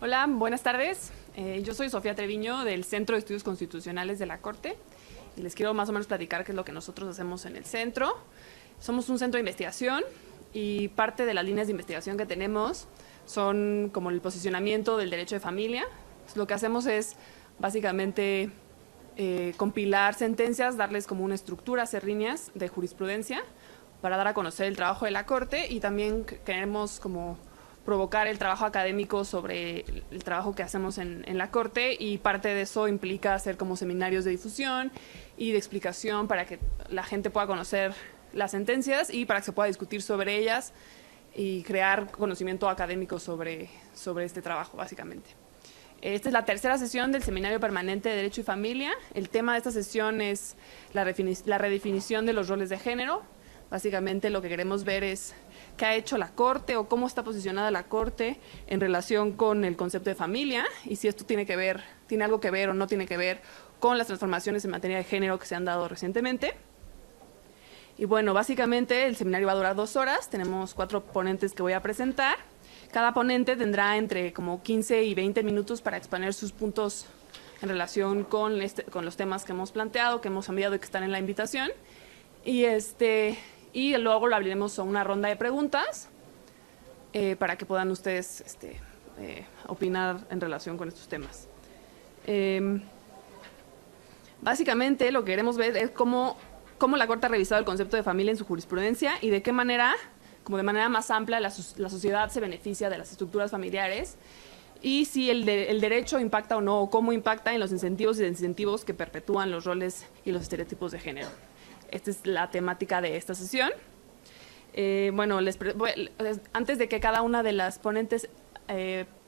Hola, buenas tardes. Yo soy Sofía Treviño del Centro de Estudios Constitucionales de la Corte y les quiero más o menos platicar qué es lo que nosotros hacemos en el centro. Somos un centro de investigación y parte de las líneas de investigación que tenemos son como el posicionamiento del derecho de familia. Lo que hacemos es básicamente compilar sentencias, darles como una estructura, hacer líneas de jurisprudencia para dar a conocer el trabajo de la Corte, y también queremos como provocar el trabajo académico sobre el trabajo que hacemos en la Corte, y parte de eso implica hacer como seminarios de difusión y de explicación para que la gente pueda conocer las sentencias y para que se pueda discutir sobre ellas y crear conocimiento académico sobre este trabajo, básicamente. Esta es la tercera sesión del Seminario Permanente de Derecho y Familia. El tema de esta sesión es la redefinición de los roles de género. Básicamente lo que queremos ver es qué ha hecho la Corte o cómo está posicionada la Corte en relación con el concepto de familia, y si esto tiene algo que ver o no tiene que ver con las transformaciones en materia de género que se han dado recientemente. Y bueno, básicamente el seminario va a durar 2 horas. Tenemos 4 ponentes que voy a presentar. Cada ponente tendrá entre como 15 y 20 minutos para exponer sus puntos en relación con los temas que hemos planteado, que hemos enviado y que están en la invitación. Y luego lo abriremos a una ronda de preguntas para que puedan ustedes opinar en relación con estos temas. Básicamente lo que queremos ver es cómo la Corte ha revisado el concepto de familia en su jurisprudencia y de qué manera, como de manera más amplia, la sociedad se beneficia de las estructuras familiares, y si el derecho impacta o no, o cómo impacta en los incentivos y desincentivos que perpetúan los roles y los estereotipos de género. Esta es la temática de esta sesión. Bueno, antes de que cada una de las ponentes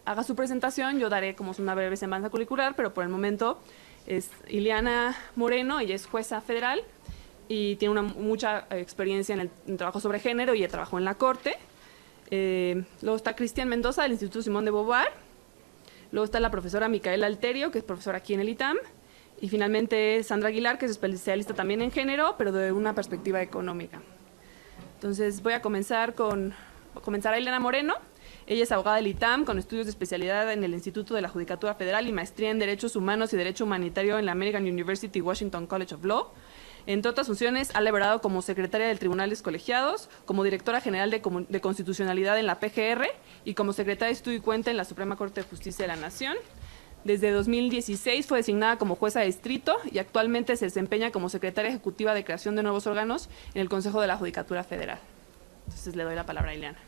haga su presentación, yo daré como una breve semblanza curricular, pero por el momento es Ileana Moreno. Ella es jueza federal y tiene mucha experiencia en el trabajo sobre género, y trabajó en la Corte. Luego está Cristian Mendoza del Instituto Simón de Beauvoir. Luego está la profesora Micaela Alterio, que es profesora aquí en el ITAM. Y finalmente Sandra Aguilar, que es especialista también en género, pero de una perspectiva económica. Entonces voy a comenzar a Ileana Moreno. Ella es abogada del ITAM con estudios de especialidad en el Instituto de la Judicatura Federal y maestría en Derechos Humanos y Derecho Humanitario en la American University Washington College of Law. Entre otras funciones, ha laborado como secretaria del Tribunales Colegiados, como directora general de Constitucionalidad en la PGR y como secretaria de Estudio y Cuenta en la Suprema Corte de Justicia de la Nación. Desde 2016 fue designada como jueza de distrito y actualmente se desempeña como secretaria ejecutiva de creación de nuevos órganos en el Consejo de la Judicatura Federal. Entonces le doy la palabra a Ileana.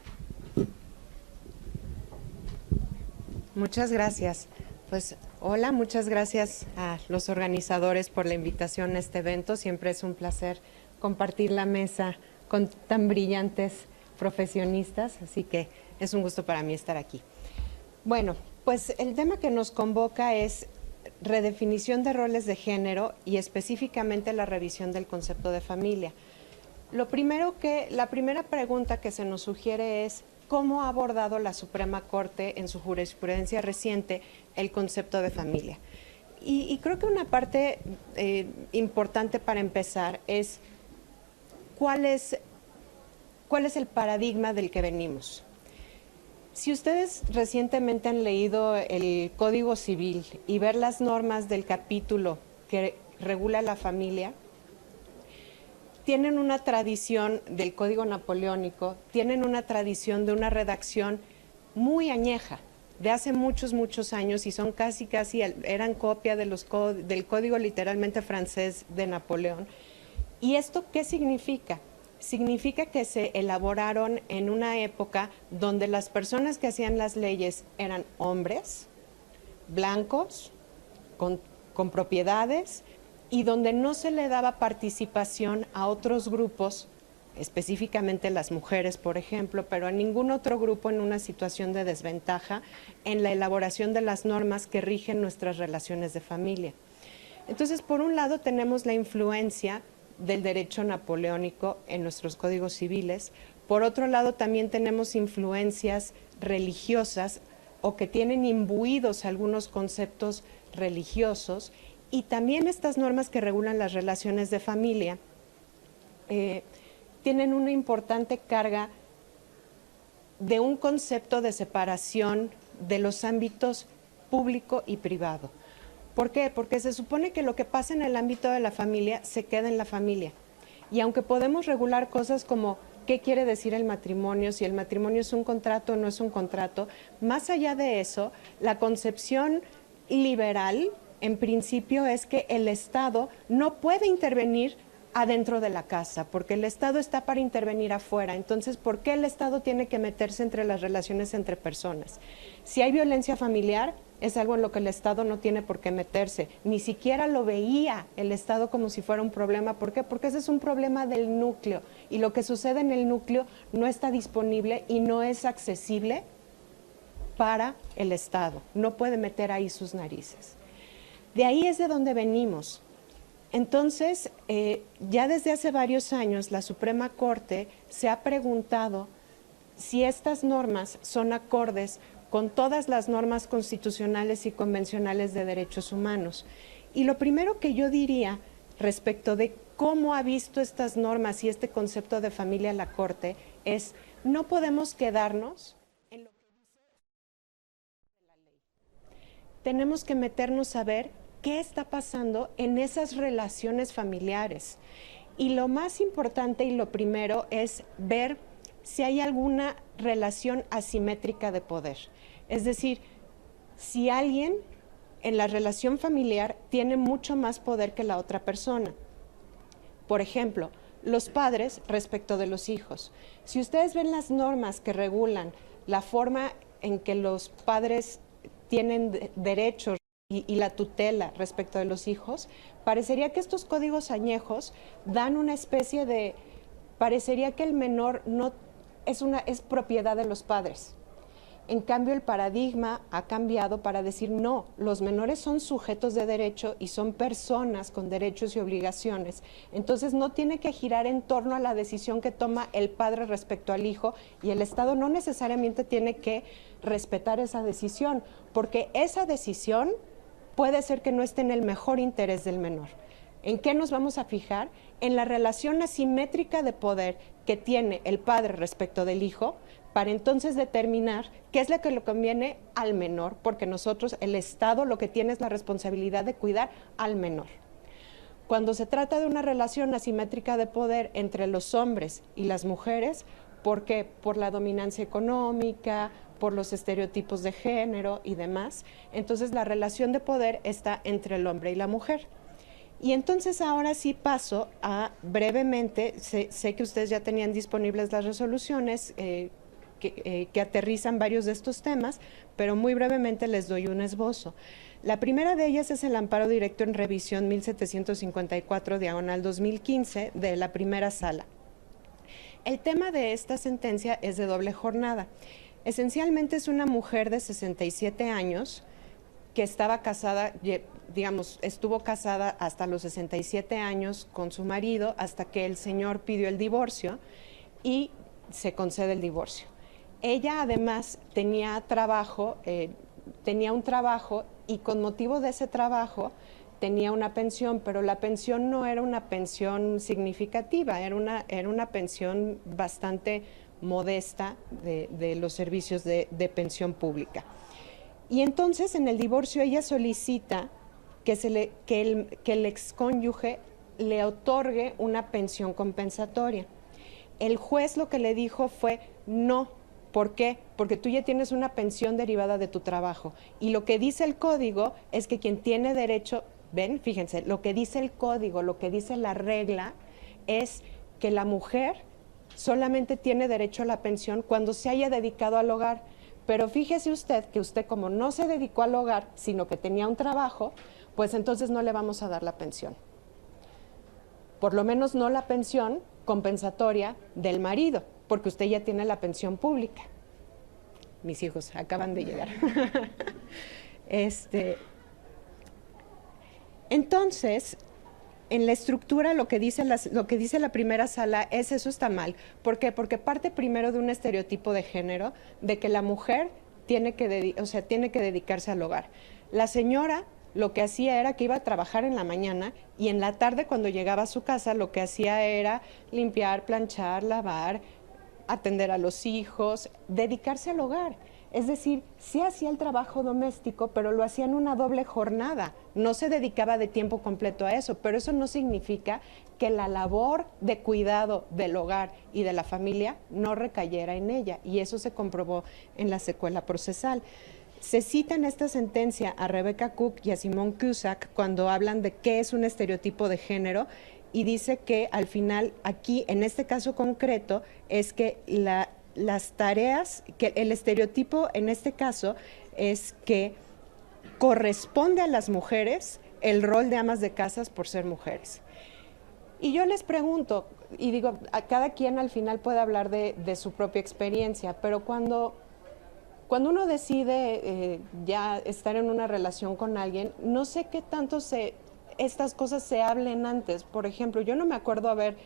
Muchas gracias. Pues hola, muchas gracias a los organizadores por la invitación a este evento. Siempre es un placer compartir la mesa con tan brillantes profesionistas, así que es un gusto para mí estar aquí. Bueno, pues el tema que nos convoca es redefinición de roles de género y específicamente la revisión del concepto de familia. La primera pregunta que se nos sugiere es cómo ha abordado la Suprema Corte en su jurisprudencia reciente el concepto de familia. Y creo que una parte importante para empezar es cuál es el paradigma del que venimos. Si ustedes recientemente han leído el Código Civil y ver las normas del capítulo que regula la familia, tienen una tradición del Código Napoleónico, tienen una tradición de una redacción muy añeja, de hace muchos, muchos años, y son casi, eran copia del Código literalmente francés de Napoleón. ¿Y esto qué significa? Significa que se elaboraron en una época donde las personas que hacían las leyes eran hombres, blancos, con propiedades, y donde no se le daba participación a otros grupos, específicamente las mujeres, por ejemplo, pero a ningún otro grupo en una situación de desventaja en la elaboración de las normas que rigen nuestras relaciones de familia. Entonces, por un lado tenemos la influencia del derecho napoleónico en nuestros códigos civiles. Por otro lado, también tenemos influencias religiosas o que tienen imbuidos algunos conceptos religiosos, y también estas normas que regulan las relaciones de familia tienen una importante carga de un concepto de separación de los ámbitos público y privado. ¿Por qué? Porque se supone que lo que pasa en el ámbito de la familia se queda en la familia. Y aunque podemos regular cosas como qué quiere decir el matrimonio, si el matrimonio es un contrato o no es un contrato, más allá de eso, la concepción liberal, en principio, es que el Estado no puede intervenir adentro de la casa, porque el Estado está para intervenir afuera. Entonces, ¿por qué el Estado tiene que meterse entre las relaciones entre personas? Si hay violencia familiar, es algo en lo que el Estado no tiene por qué meterse. Ni siquiera lo veía el Estado como si fuera un problema. ¿Por qué? Porque ese es un problema del núcleo. Y lo que sucede en el núcleo no está disponible y no es accesible para el Estado. No puede meter ahí sus narices. De ahí es de donde venimos. Entonces, ya desde hace varios años, la Suprema Corte se ha preguntado si estas normas son acordes con todas las normas constitucionales y convencionales de derechos humanos. Y lo primero que yo diría respecto de cómo ha visto estas normas y este concepto de familia la Corte es, no podemos quedarnos en lo que dice la ley. Tenemos que meternos a ver qué está pasando en esas relaciones familiares. Y lo más importante y lo primero es ver si hay alguna relación asimétrica de poder. Es decir, si alguien en la relación familiar tiene mucho más poder que la otra persona. Por ejemplo, los padres respecto de los hijos. Si ustedes ven las normas que regulan la forma en que los padres tienen derechos y la tutela respecto de los hijos, parecería que estos códigos añejos dan una especie de, parecería que el menor no es propiedad de los padres. En cambio, el paradigma ha cambiado para decir no, los menores son sujetos de derecho y son personas con derechos y obligaciones. Entonces no tiene que girar en torno a la decisión que toma el padre respecto al hijo, y el Estado no necesariamente tiene que respetar esa decisión, porque esa decisión puede ser que no esté en el mejor interés del menor. ¿En qué nos vamos a fijar? En la relación asimétrica de poder que tiene el padre respecto del hijo, para entonces determinar qué es lo que le conviene al menor, porque nosotros, el Estado, lo que tiene es la responsabilidad de cuidar al menor. Cuando se trata de una relación asimétrica de poder entre los hombres y las mujeres, ¿por qué? Por la dominancia económica, por los estereotipos de género y demás. Entonces la relación de poder está entre el hombre y la mujer. Y entonces ahora sí paso a brevemente, sé que ustedes ya tenían disponibles las resoluciones que aterrizan varios de estos temas, pero muy brevemente les doy un esbozo. La primera de ellas es el amparo directo en revisión 1754/2015 de la primera sala. El tema de esta sentencia es de doble jornada. Esencialmente es una mujer de 67 años que estaba casada, digamos, estuvo casada hasta los 67 años con su marido, hasta que el señor pidió el divorcio y se concede el divorcio. Ella además tenía un trabajo y con motivo de ese trabajo tenía una pensión, pero la pensión no era una pensión significativa, era una pensión bastante modesta de los servicios de pensión pública. Y entonces en el divorcio ella solicita que el excónyuge le otorgue una pensión compensatoria. El juez lo que le dijo fue no. ¿Por qué? Porque tú ya tienes una pensión derivada de tu trabajo. Y lo que dice el código es que quien tiene derecho, ven, fíjense, lo que dice el código, lo que dice la regla, es que la mujer solamente tiene derecho a la pensión cuando se haya dedicado al hogar. Pero fíjese usted que usted, como no se dedicó al hogar, sino que tenía un trabajo, pues entonces no le vamos a dar la pensión. Por lo menos no la pensión compensatoria del marido, porque usted ya tiene la pensión pública. Mis hijos acaban de llegar. Entonces, en la estructura lo que dice la primera sala es eso está mal. ¿Por qué? Porque parte primero de un estereotipo de género, de que la mujer tiene que dedicarse al hogar. La señora lo que hacía era que iba a trabajar en la mañana y en la tarde, cuando llegaba a su casa, lo que hacía era limpiar, planchar, lavar, atender a los hijos, dedicarse al hogar. Es decir, sí hacía el trabajo doméstico, pero lo hacía en una doble jornada. No se dedicaba de tiempo completo a eso, pero eso no significa que la labor de cuidado del hogar y de la familia no recayera en ella, y eso se comprobó en la secuela procesal. Se cita en esta sentencia a Rebecca Cook y a Simone Cusack cuando hablan de qué es un estereotipo de género, y dice que al final aquí, en este caso concreto, es que las tareas, que el estereotipo en este caso es que corresponde a las mujeres el rol de amas de casas por ser mujeres. Y yo les pregunto, y digo, a cada quien al final puede hablar de su propia experiencia, pero cuando uno decide ya estar en una relación con alguien, no sé qué tanto estas cosas se hablen antes. Por ejemplo, yo no me acuerdo haber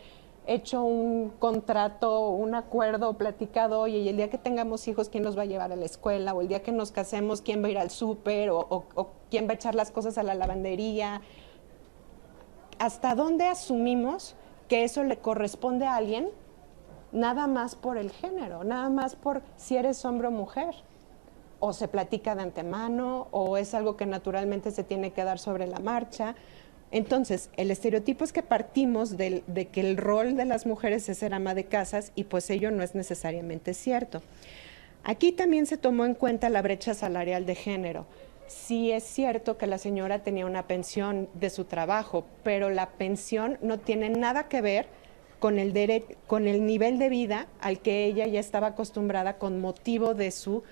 hecho un contrato, un acuerdo, platicado, oye, y el día que tengamos hijos, ¿quién los va a llevar a la escuela? O el día que nos casemos, ¿quién va a ir al súper? O ¿quién va a echar las cosas a la lavandería? ¿Hasta dónde asumimos que eso le corresponde a alguien? Nada más por el género, nada más por si eres hombre o mujer. O se platica de antemano, o es algo que naturalmente se tiene que dar sobre la marcha. Entonces, el estereotipo es que partimos de que el rol de las mujeres es ser ama de casas, y pues ello no es necesariamente cierto. Aquí también se tomó en cuenta la brecha salarial de género. Sí es cierto que la señora tenía una pensión de su trabajo, pero la pensión no tiene nada que ver con el nivel de vida al que ella ya estaba acostumbrada con motivo de su,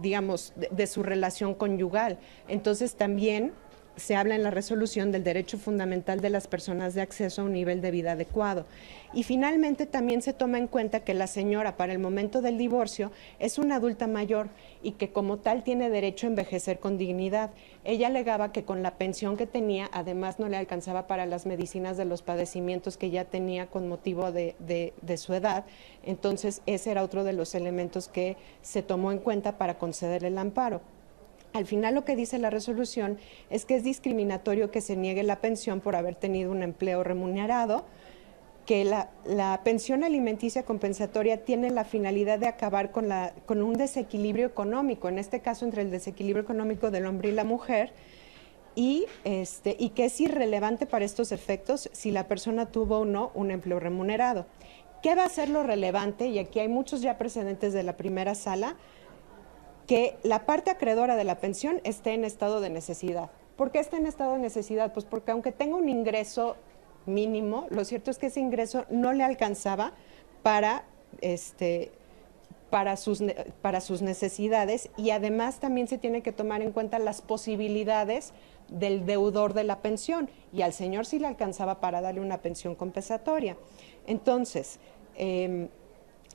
digamos, de su relación conyugal. Entonces también se habla en la resolución del derecho fundamental de las personas de acceso a un nivel de vida adecuado. Y finalmente también se toma en cuenta que la señora, para el momento del divorcio, es una adulta mayor y que como tal tiene derecho a envejecer con dignidad. Ella alegaba que con la pensión que tenía, además no le alcanzaba para las medicinas de los padecimientos que ya tenía con motivo de su edad. Entonces ese era otro de los elementos que se tomó en cuenta para conceder el amparo. Al final lo que dice la resolución es que es discriminatorio que se niegue la pensión por haber tenido un empleo remunerado, que la pensión alimenticia compensatoria tiene la finalidad de acabar con un desequilibrio económico, en este caso entre el desequilibrio económico del hombre y la mujer, y que es irrelevante para estos efectos si la persona tuvo o no un empleo remunerado. ¿Qué va a ser lo relevante? Y aquí hay muchos ya precedentes de la primera sala, que la parte acreedora de la pensión esté en estado de necesidad. ¿Por qué está en estado de necesidad? Pues porque aunque tenga un ingreso mínimo, lo cierto es que ese ingreso no le alcanzaba para sus necesidades, y además también se tiene que tomar en cuenta las posibilidades del deudor de la pensión, y al señor sí le alcanzaba para darle una pensión compensatoria. Entonces,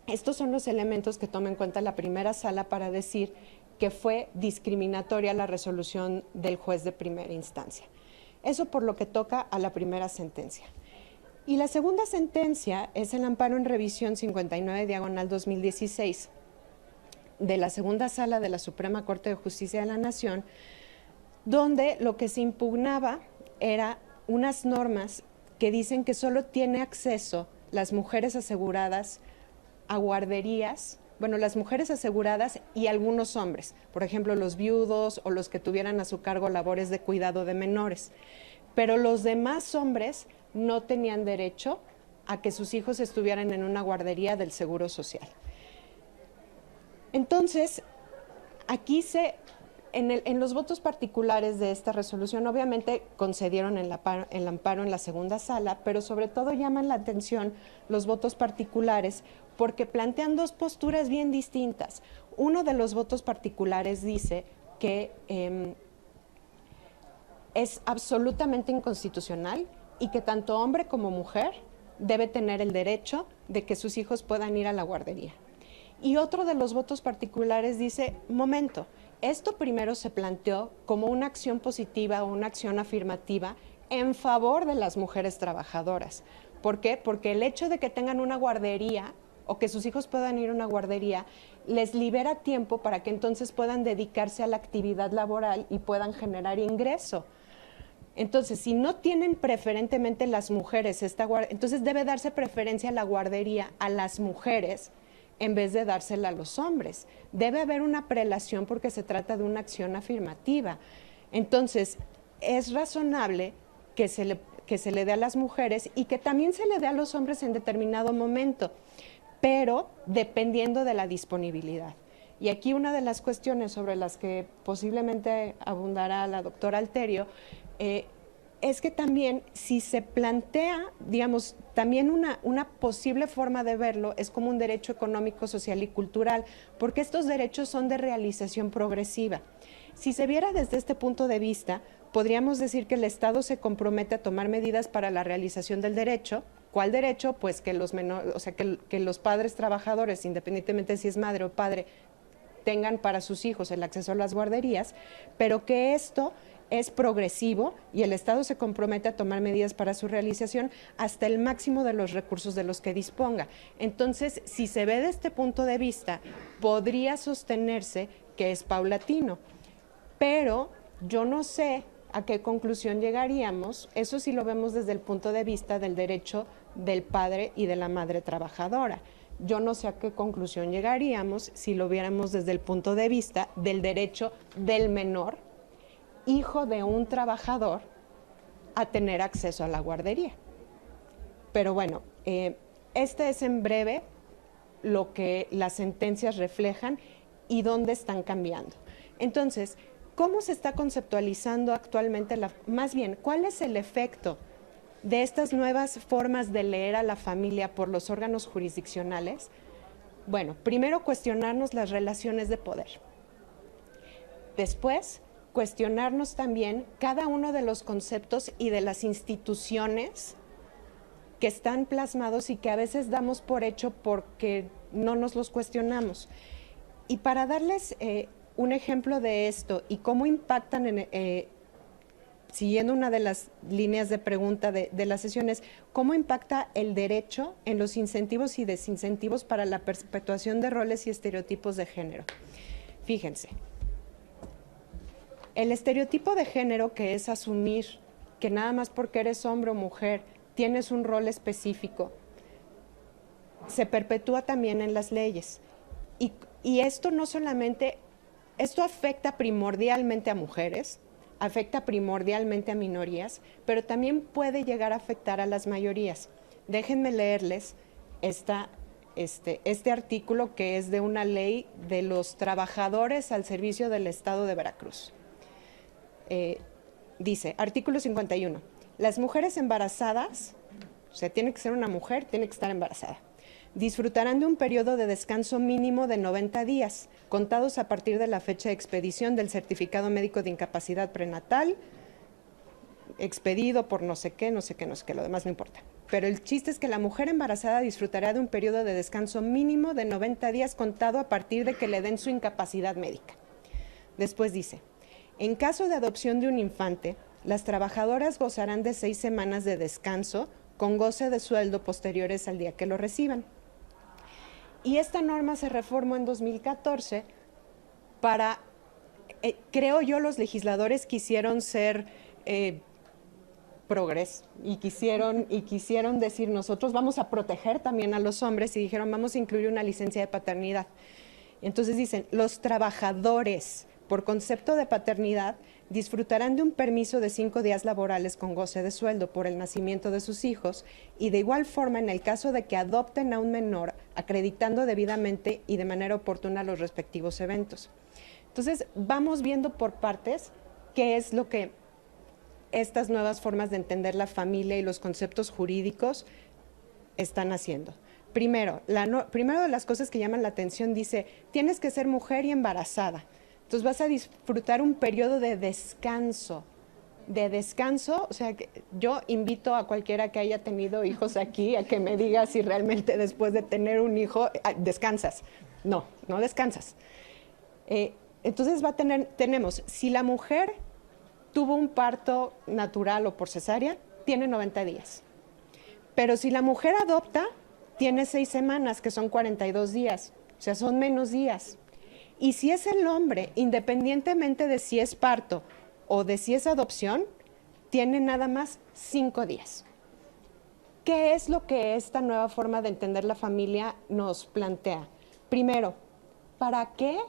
estos son los elementos que toma en cuenta la primera sala para decir que fue discriminatoria la resolución del juez de primera instancia. Eso por lo que toca a la primera sentencia. Y la segunda sentencia es el amparo en revisión 59/2016 de la segunda sala de la Suprema Corte de Justicia de la Nación, donde lo que se impugnaba era unas normas que dicen que solo tiene acceso las mujeres aseguradas a guarderías, bueno, las mujeres aseguradas y algunos hombres, por ejemplo, los viudos o los que tuvieran a su cargo labores de cuidado de menores. Pero los demás hombres no tenían derecho a que sus hijos estuvieran en una guardería del Seguro Social. Entonces, aquí en los votos particulares de esta resolución, obviamente concedieron el amparo en la segunda sala, pero sobre todo llaman la atención los votos particulares porque plantean dos posturas bien distintas. Uno de los votos particulares dice que es absolutamente inconstitucional y que tanto hombre como mujer debe tener el derecho de que sus hijos puedan ir a la guardería. Y otro de los votos particulares dice, momento, esto primero se planteó como una acción positiva o una acción afirmativa en favor de las mujeres trabajadoras. ¿Por qué? Porque el hecho de que tengan una guardería o que sus hijos puedan ir a una guardería les libera tiempo para que entonces puedan dedicarse a la actividad laboral y puedan generar ingreso. Entonces, si no tienen preferentemente las mujeres entonces debe darse preferencia a la guardería a las mujeres en vez de dársela a los hombres. Debe haber una prelación porque se trata de una acción afirmativa. Entonces, es razonable que se le dé a las mujeres y que también se le dé a los hombres en determinado momento, pero dependiendo de la disponibilidad. Y aquí una de las cuestiones sobre las que posiblemente abundará la doctora Alterio es que también si se plantea, digamos, también una posible forma de verlo es como un derecho económico, social y cultural, porque estos derechos son de realización progresiva. Si se viera desde este punto de vista, podríamos decir que el Estado se compromete a tomar medidas para la realización del derecho. ¿Cuál derecho? Pues que los menores, o sea, que los padres trabajadores, independientemente si es madre o padre, tengan para sus hijos el acceso a las guarderías, pero que esto es progresivo y el Estado se compromete a tomar medidas para su realización hasta el máximo de los recursos de los que disponga. Entonces, si se ve de este punto de vista, podría sostenerse que es paulatino, pero yo no sé a qué conclusión llegaríamos, eso sí lo vemos desde el punto de vista del derecho del padre y de la madre trabajadora. Yo no sé a qué conclusión llegaríamos si lo viéramos desde el punto de vista del derecho del menor, hijo de un trabajador, a tener acceso a la guardería. Pero bueno, este es en breve lo que las sentencias reflejan y dónde están cambiando. Entonces, ¿cómo se está conceptualizando actualmente, más bien, cuál es el efecto de estas nuevas formas de leer a la familia por los órganos jurisdiccionales? Bueno, primero cuestionarnos las relaciones de poder. Después, cuestionarnos también cada uno de los conceptos y de las instituciones que están plasmados y que a veces damos por hecho porque no nos los cuestionamos. Y para darles un ejemplo de esto y cómo impactan, siguiendo una de las líneas de pregunta de las sesiones, cómo impacta el derecho en los incentivos y desincentivos para la perpetuación de roles y estereotipos de género. Fíjense, el estereotipo de género, que es asumir que nada más porque eres hombre o mujer tienes un rol específico, se perpetúa también en las leyes. Y esto no solamente, esto afecta primordialmente a mujeres, afecta primordialmente a minorías, pero también puede llegar a afectar a las mayorías. Déjenme leerles este artículo que es de una ley de los trabajadores al servicio del Estado de Veracruz. Dice, artículo 51, las mujeres embarazadas, o sea, tiene que ser una mujer, tiene que estar embarazada, disfrutarán de un periodo de descanso mínimo de 90 días, contados a partir de la fecha de expedición del certificado médico de incapacidad prenatal, expedido por no sé qué, lo demás no importa. Pero el chiste es que la mujer embarazada disfrutará de un periodo de descanso mínimo de 90 días contado a partir de que le den su incapacidad médica. Después dice, en caso de adopción de un infante, las trabajadoras gozarán de 6 semanas de descanso con goce de sueldo posteriores al día que lo reciban. Y esta norma se reformó en 2014 para, creo yo, los legisladores quisieron ser progres y quisieron decir, nosotros vamos a proteger también a los hombres, y dijeron, vamos a incluir una licencia de paternidad. Entonces dicen, los trabajadores por concepto de paternidad disfrutarán de un permiso de 5 días laborales con goce de sueldo por el nacimiento de sus hijos, y de igual forma en el caso de que adopten a un menor, acreditando debidamente y de manera oportuna los respectivos eventos. Entonces vamos viendo por partes qué es lo que estas nuevas formas de entender la familia y los conceptos jurídicos están haciendo. Primero de las cosas que llaman la atención dice, tienes que ser mujer y embarazada. Entonces vas a disfrutar un periodo de descanso. O sea, que yo invito a cualquiera que haya tenido hijos aquí a que me diga si realmente después de tener un hijo descansas. No descansas. Entonces tenemos, si la mujer tuvo un parto natural o por cesárea, tiene 90 días. Pero si la mujer adopta, tiene 6 semanas, que son 42 días. O sea, son menos días. Y si es el hombre, independientemente de si es parto o de si es adopción, tiene nada más 5 días. ¿Qué es lo que esta nueva forma de entender la familia nos plantea? primero, ¿para qué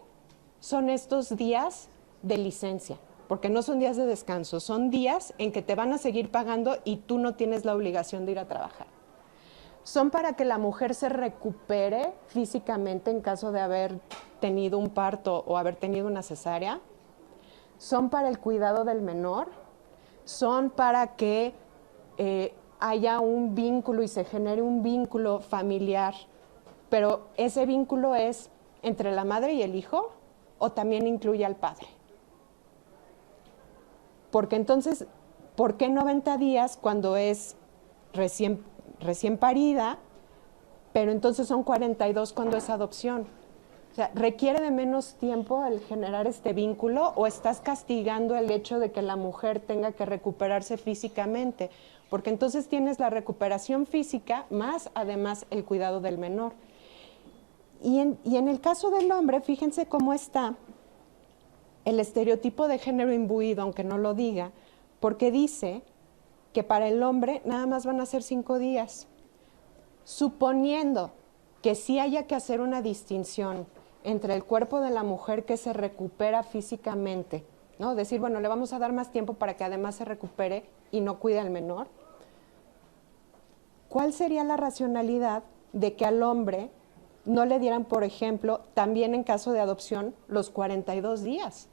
son estos días de licencia? Porque no son días de descanso, son días en que te van a seguir pagando y tú no tienes la obligación de ir a trabajar. Son para que la mujer se recupere físicamente en caso de haber tenido un parto o haber tenido una cesárea. Son para el cuidado del menor. Son para que haya un vínculo y se genere un vínculo familiar. Pero ese vínculo es entre la madre y el hijo o también incluye al padre. Porque entonces, ¿por qué 90 días cuando es recién parida, pero entonces son 42 cuando es adopción? O sea, ¿requiere de menos tiempo el generar este vínculo o estás castigando el hecho de que la mujer tenga que recuperarse físicamente? Porque entonces tienes la recuperación física más además el cuidado del menor. Y en el caso del hombre, fíjense cómo está el estereotipo de género imbuido, aunque no lo diga, porque dice que para el hombre nada más van a ser 5 días. Suponiendo que sí haya que hacer una distinción entre el cuerpo de la mujer que se recupera físicamente, ¿no? Decir, bueno, le vamos a dar más tiempo para que además se recupere y no cuide al menor. ¿Cuál sería la racionalidad de que al hombre no le dieran, por ejemplo, también en caso de adopción, los 42 días?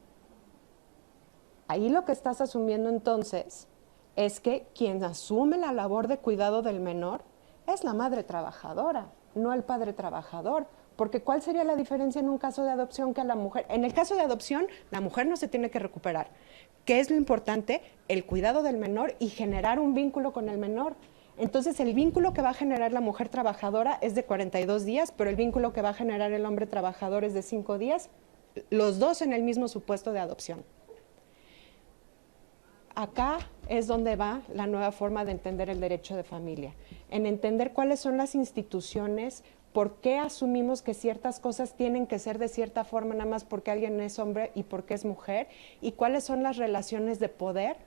Ahí lo que estás asumiendo entonces es que quien asume la labor de cuidado del menor es la madre trabajadora, no el padre trabajador. Porque ¿cuál sería la diferencia en un caso de adopción que a la mujer? En el caso de adopción, la mujer no se tiene que recuperar. ¿Qué es lo importante? El cuidado del menor y generar un vínculo con el menor. Entonces, el vínculo que va a generar la mujer trabajadora es de 42 días, pero el vínculo que va a generar el hombre trabajador es de 5 días, los dos en el mismo supuesto de adopción. Acá es donde va la nueva forma de entender el derecho de familia, en entender cuáles son las instituciones, por qué asumimos que ciertas cosas tienen que ser de cierta forma nada más porque alguien es hombre y porque es mujer, y cuáles son las relaciones de poder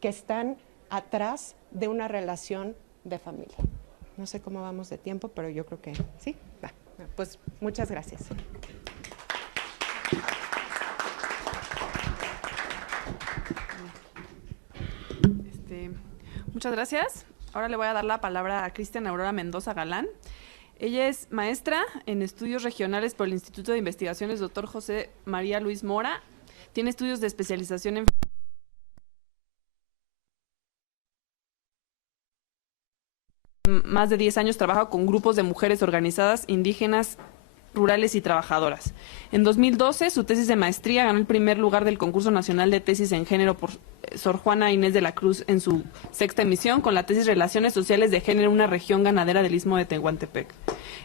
que están atrás de una relación de familia. No sé cómo vamos de tiempo, pero yo creo que sí, va. Pues muchas gracias. Muchas gracias. Ahora le voy a dar la palabra a Cristian Aurora Mendoza Galán. Ella es maestra en estudios regionales por el Instituto de Investigaciones Dr. José María Luis Mora. Tiene estudios de especialización en más de 10 años, trabaja con grupos de mujeres organizadas, indígenas, rurales y trabajadoras. En 2012, su tesis de maestría ganó el primer lugar del concurso nacional de tesis en género por Sor Juana Inés de la Cruz en su 6ª emisión, con la tesis Relaciones Sociales de Género en una región ganadera del Istmo de Tehuantepec.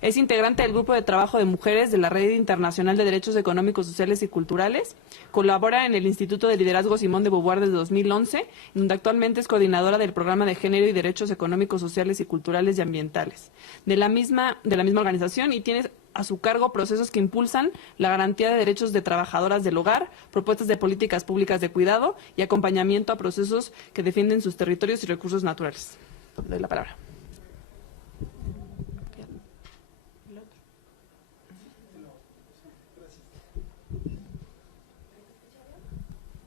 Es integrante del Grupo de Trabajo de Mujeres de la Red Internacional de Derechos Económicos, Sociales y Culturales. Colabora en el Instituto de Liderazgo Simón de Beauvoir desde 2011, donde actualmente es coordinadora del Programa de Género y Derechos Económicos, Sociales y Culturales y Ambientales de la misma organización, y tiene a su cargo procesos que impulsan la garantía de derechos de trabajadoras del hogar, propuestas de políticas públicas de cuidado y acompañamiento a procesos que defienden sus territorios y recursos naturales. Le doy la palabra.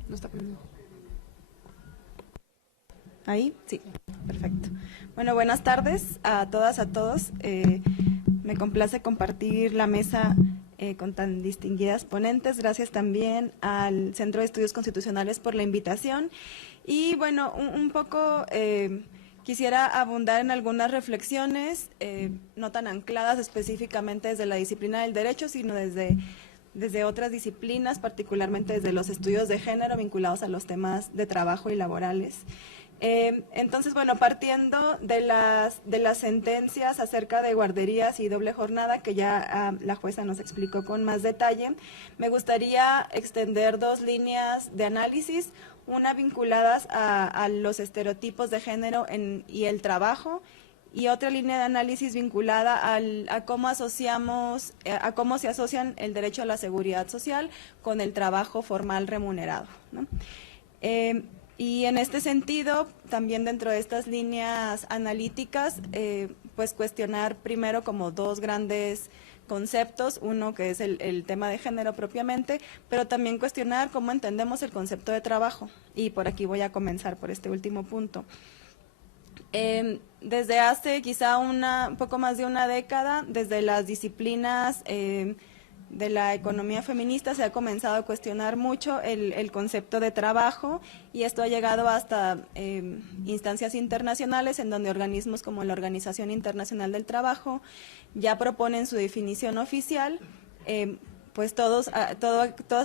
No está prendido. ¿Ahí? Sí, perfecto. Bueno, buenas tardes a todas, a todos. Me complace compartir la mesa con tan distinguidas ponentes. Gracias también al Centro de Estudios Constitucionales por la invitación. Y bueno, un poco quisiera abundar en algunas reflexiones, no tan ancladas específicamente desde la disciplina del derecho, sino desde otras disciplinas, particularmente desde los estudios de género vinculados a los temas de trabajo y laborales. Entonces, bueno, partiendo de las sentencias acerca de guarderías y doble jornada, que ya la jueza nos explicó con más detalle, me gustaría extender 2 líneas de análisis, una vinculadas a los estereotipos de género y el trabajo, y otra línea de análisis vinculada a cómo asociamos, a cómo se asocian el derecho a la seguridad social con el trabajo formal remunerado, ¿no? Y en este sentido, también dentro de estas líneas analíticas, pues cuestionar primero como 2 grandes conceptos, uno que es el tema de género propiamente, pero también cuestionar cómo entendemos el concepto de trabajo, y por aquí voy a comenzar por este último punto. Desde hace quizá poco más de una década, desde las disciplinas de la economía feminista se ha comenzado a cuestionar mucho el concepto de trabajo, y esto ha llegado hasta instancias internacionales en donde organismos como la Organización Internacional del Trabajo ya proponen su definición oficial, pues todas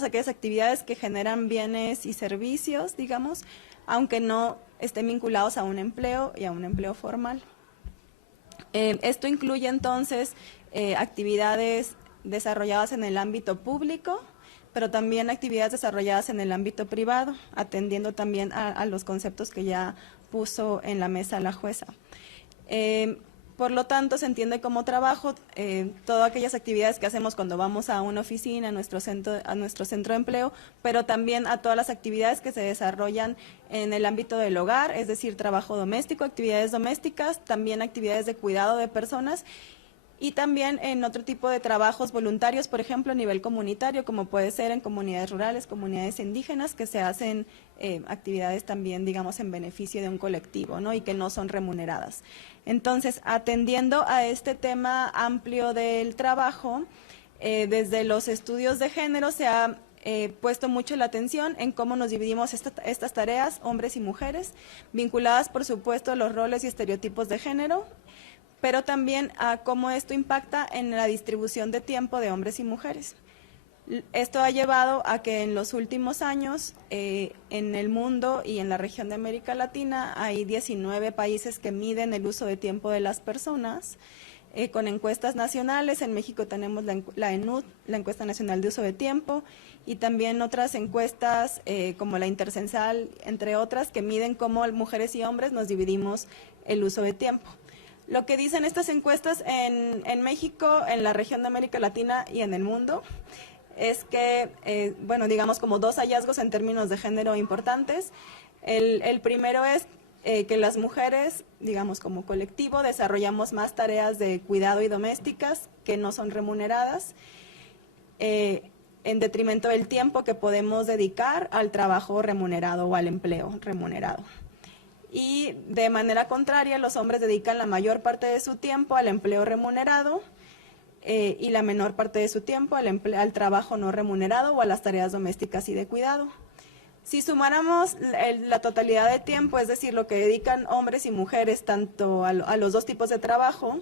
aquellas actividades que generan bienes y servicios, digamos, aunque no estén vinculados a un empleo y a un empleo formal. Esto incluye entonces actividades desarrolladas en el ámbito público, pero también actividades desarrolladas en el ámbito privado, atendiendo también a los conceptos que ya puso en la mesa la jueza. Por lo tanto, se entiende como trabajo todas aquellas actividades que hacemos cuando vamos a una oficina, a nuestro centro de empleo, pero también a todas las actividades que se desarrollan en el ámbito del hogar, es decir, trabajo doméstico, actividades domésticas, también actividades de cuidado de personas, y también en otro tipo de trabajos voluntarios, por ejemplo, a nivel comunitario, como puede ser en comunidades rurales, comunidades indígenas, que se hacen actividades también, digamos, en beneficio de un colectivo, ¿no? Y que no son remuneradas. Entonces, atendiendo a este tema amplio del trabajo, desde los estudios de género se ha puesto mucho la atención en cómo nos dividimos estas tareas, hombres y mujeres, vinculadas, por supuesto, a los roles y estereotipos de género, pero también a cómo esto impacta en la distribución de tiempo de hombres y mujeres. Esto ha llevado a que en los últimos años, en el mundo y en la región de América Latina, hay 19 países que miden el uso de tiempo de las personas, con encuestas nacionales. En México tenemos la ENUD, la Encuesta Nacional de Uso de Tiempo, y también otras encuestas como la Intercensal, entre otras, que miden cómo mujeres y hombres nos dividimos el uso de tiempo. Lo que dicen estas encuestas en México, en la región de América Latina y en el mundo, es que, bueno, digamos como dos hallazgos en términos de género importantes. El primero es que las mujeres, digamos como colectivo, desarrollamos más tareas de cuidado y domésticas que no son remuneradas, en detrimento del tiempo que podemos dedicar al trabajo remunerado o al empleo remunerado. Y de manera contraria, los hombres dedican la mayor parte de su tiempo al empleo remunerado y la menor parte de su tiempo al trabajo no remunerado o a las tareas domésticas y de cuidado. Si sumáramos la totalidad de tiempo, es decir, lo que dedican hombres y mujeres tanto a los dos tipos de trabajo,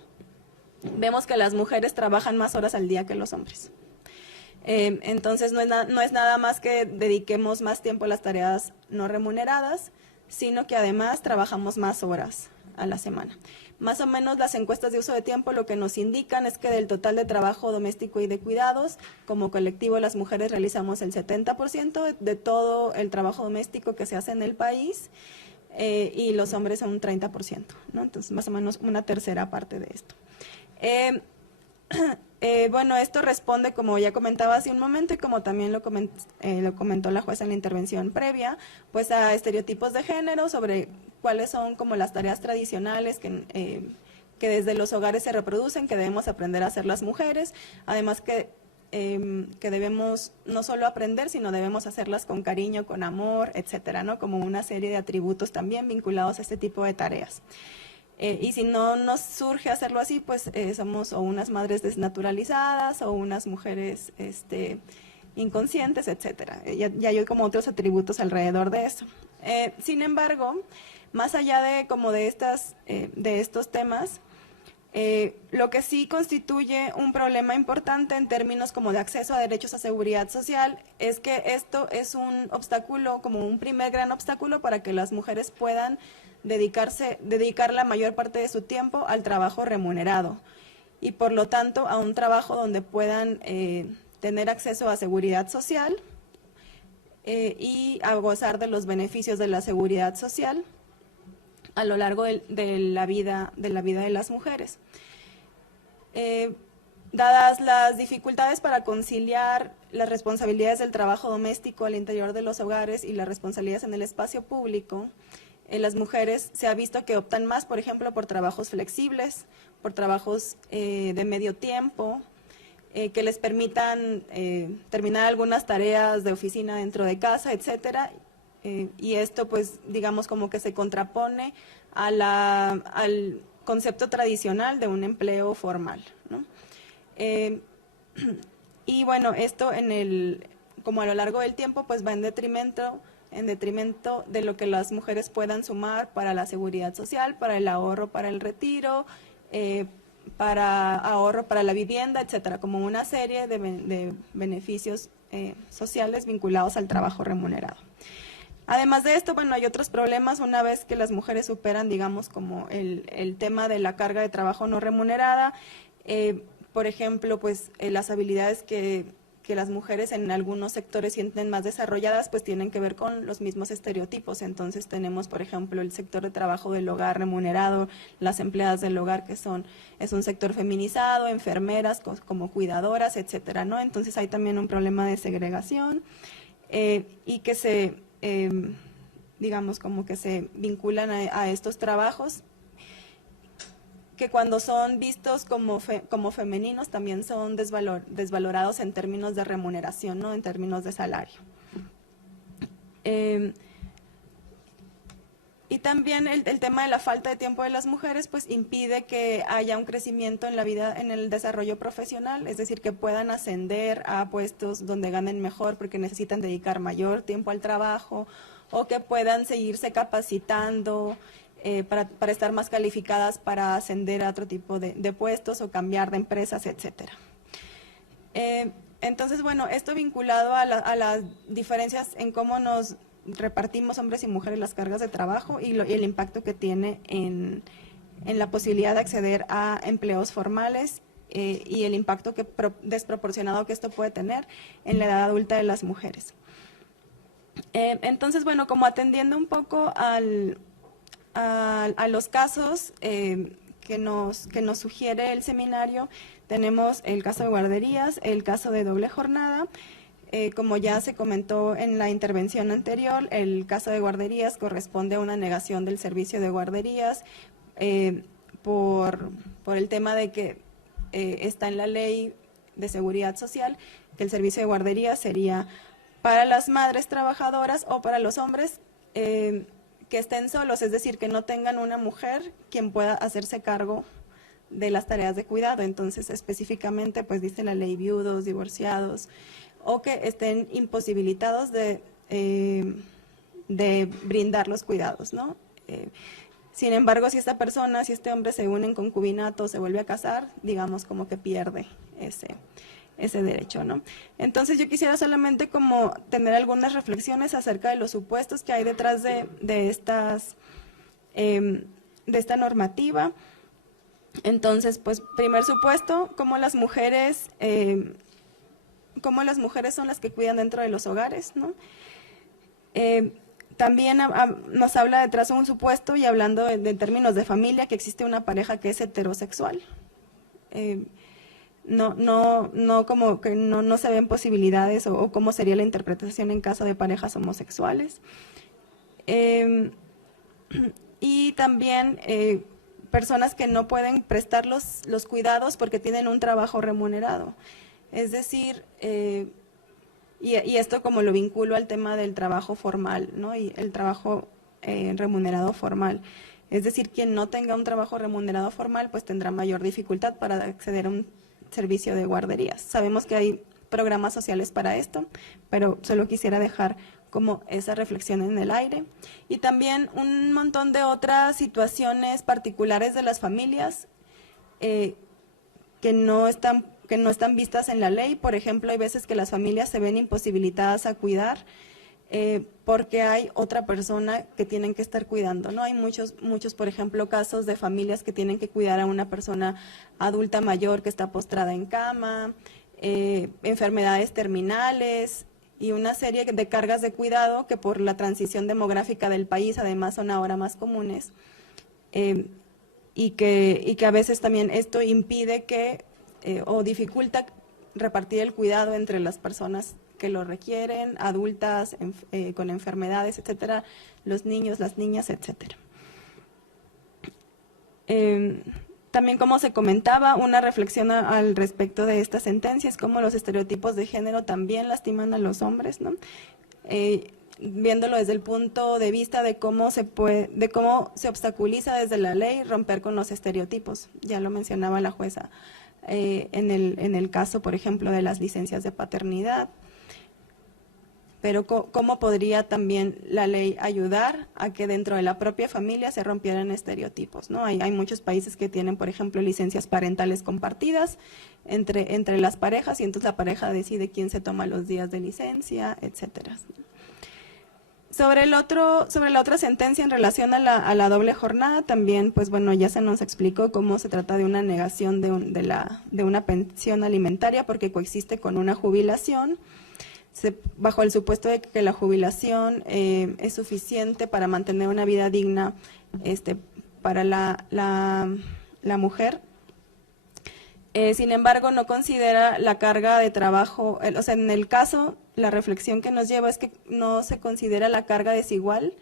vemos que las mujeres trabajan más horas al día que los hombres. Entonces no es nada más que dediquemos más tiempo a las tareas no remuneradas, sino que además trabajamos más horas a la semana. Más o menos las encuestas de uso de tiempo lo que nos indican es que del total de trabajo doméstico y de cuidados, como colectivo las mujeres realizamos el 70% de todo el trabajo doméstico que se hace en el país, y los hombres un 30%, ¿no? Entonces más o menos una tercera parte de esto. Bueno, esto responde, como ya comentaba hace un momento y como también lo comentó la jueza en la intervención previa, pues a estereotipos de género sobre cuáles son como las tareas tradicionales que desde los hogares se reproducen, que debemos aprender a hacer las mujeres, además que debemos no solo aprender, sino debemos hacerlas con cariño, con amor, etcétera, ¿no? Como una serie de atributos también vinculados a este tipo de tareas. Y si no nos surge hacerlo así, pues somos o unas madres desnaturalizadas o unas mujeres inconscientes, etcétera. Ya hay como otros atributos alrededor de eso. Sin embargo, más allá de estos temas, lo que sí constituye un problema importante en términos como de acceso a derechos a seguridad social es que esto es un obstáculo, como un primer gran obstáculo para que las mujeres puedan dedicar la mayor parte de su tiempo al trabajo remunerado y por lo tanto a un trabajo donde puedan tener acceso a seguridad social y a gozar de los beneficios de la seguridad social a lo largo de la vida de las mujeres. Dadas las dificultades para conciliar las responsabilidades del trabajo doméstico al interior de los hogares y las responsabilidades en el espacio público, las mujeres se ha visto que optan más, por ejemplo, por trabajos flexibles, por trabajos de medio tiempo, que les permitan terminar algunas tareas de oficina dentro de casa, etcétera. Y esto, pues, digamos, como que se contrapone al concepto tradicional de un empleo formal, ¿no? Y bueno, esto como a lo largo del tiempo, pues va en detrimento de lo que las mujeres puedan sumar para la seguridad social, para el ahorro, para el retiro, para ahorro para la vivienda, etcétera, como una serie de beneficios sociales vinculados al trabajo remunerado. Además de esto, bueno, hay otros problemas una vez que las mujeres superan, digamos, como el tema de la carga de trabajo no remunerada. Por ejemplo, pues las habilidades que las mujeres en algunos sectores sienten más desarrolladas, pues tienen que ver con los mismos estereotipos. Entonces tenemos, por ejemplo, el sector de trabajo del hogar remunerado, las empleadas del hogar es un sector feminizado, enfermeras como cuidadoras, etcétera, ¿no? Entonces hay también un problema de segregación y que digamos, como que se vinculan a estos trabajos que cuando son vistos como femeninos también son desvalorados en términos de remuneración, ¿no? En términos de salario. Y también el tema de la falta de tiempo de las mujeres pues impide que haya un crecimiento en la vida, en el desarrollo profesional, es decir, que puedan ascender a puestos donde ganen mejor porque necesitan dedicar mayor tiempo al trabajo, o que puedan seguirse capacitando para estar más calificadas para ascender a otro tipo de puestos o cambiar de empresas, etcétera. Entonces, bueno, esto vinculado a las diferencias en cómo nos repartimos hombres y mujeres las cargas de trabajo y el impacto que tiene en la posibilidad de acceder a empleos formales y el impacto desproporcionado que esto puede tener en la edad adulta de las mujeres. Entonces, bueno, como atendiendo un poco a los casos que nos sugiere el seminario, tenemos el caso de guarderías, el caso de doble jornada. Como ya se comentó en la intervención anterior, el caso de guarderías corresponde a una negación del servicio de guarderías por el tema de que está en la Ley de Seguridad Social, que el servicio de guarderías sería para las madres trabajadoras o para los hombres que estén solos, es decir, que no tengan una mujer quien pueda hacerse cargo de las tareas de cuidado. Entonces, específicamente, pues dice la ley viudos, divorciados, o que estén imposibilitados de brindar los cuidados, ¿no? Sin embargo, si este hombre se une en concubinato, se vuelve a casar, digamos como que pierde ese derecho, ¿no? Entonces yo quisiera solamente como tener algunas reflexiones acerca de los supuestos que hay detrás de esta normativa. Entonces, pues, primer supuesto, cómo las mujeres son las que cuidan dentro de los hogares, ¿no? También nos habla detrás de un supuesto y hablando de términos de familia, que existe una pareja que es heterosexual. Como que no se ven posibilidades o cómo sería la interpretación en caso de parejas homosexuales. Y también personas que no pueden prestar los cuidados porque tienen un trabajo remunerado. Es decir, y esto como lo vinculo al tema del trabajo formal, ¿no? Y el trabajo remunerado formal. Es decir, quien no tenga un trabajo remunerado formal, pues tendrá mayor dificultad para acceder a un servicio de guarderías. Sabemos que hay programas sociales para esto, pero solo quisiera dejar como esa reflexión en el aire. Y también un montón de otras situaciones particulares de las familias que no están vistas en la ley. Por ejemplo, hay veces que las familias se ven imposibilitadas a cuidar porque hay otra persona que tienen que estar cuidando, ¿no? Hay muchos, por ejemplo, casos de familias que tienen que cuidar a una persona adulta mayor que está postrada en cama, enfermedades terminales y una serie de cargas de cuidado que por la transición demográfica del país además son ahora más comunes y que a veces también esto impide o dificulta repartir el cuidado entre las personas que lo requieren, adultas con enfermedades, etcétera, los niños, las niñas, etcétera. También, como se comentaba, una reflexión al respecto de esta sentencia es cómo los estereotipos de género también lastiman a los hombres, ¿no? Viéndolo desde el punto de vista de cómo se obstaculiza desde la ley romper con los estereotipos. Ya lo mencionaba la jueza en el caso, por ejemplo, de las licencias de paternidad. Pero cómo podría también la ley ayudar a que dentro de la propia familia se rompieran estereotipos, ¿no? Hay muchos países que tienen, por ejemplo, licencias parentales compartidas entre las parejas, y entonces la pareja decide quién se toma los días de licencia, etcétera. Sobre la otra sentencia en relación a la doble jornada, también, pues bueno, ya se nos explicó cómo se trata de una negación de una pensión alimentaria porque coexiste con una jubilación, bajo el supuesto de que la jubilación es suficiente para mantener una vida digna para la mujer. Sin embargo, no considera la carga de trabajo, o sea, en el caso, la reflexión que nos lleva es que no se considera la carga desigual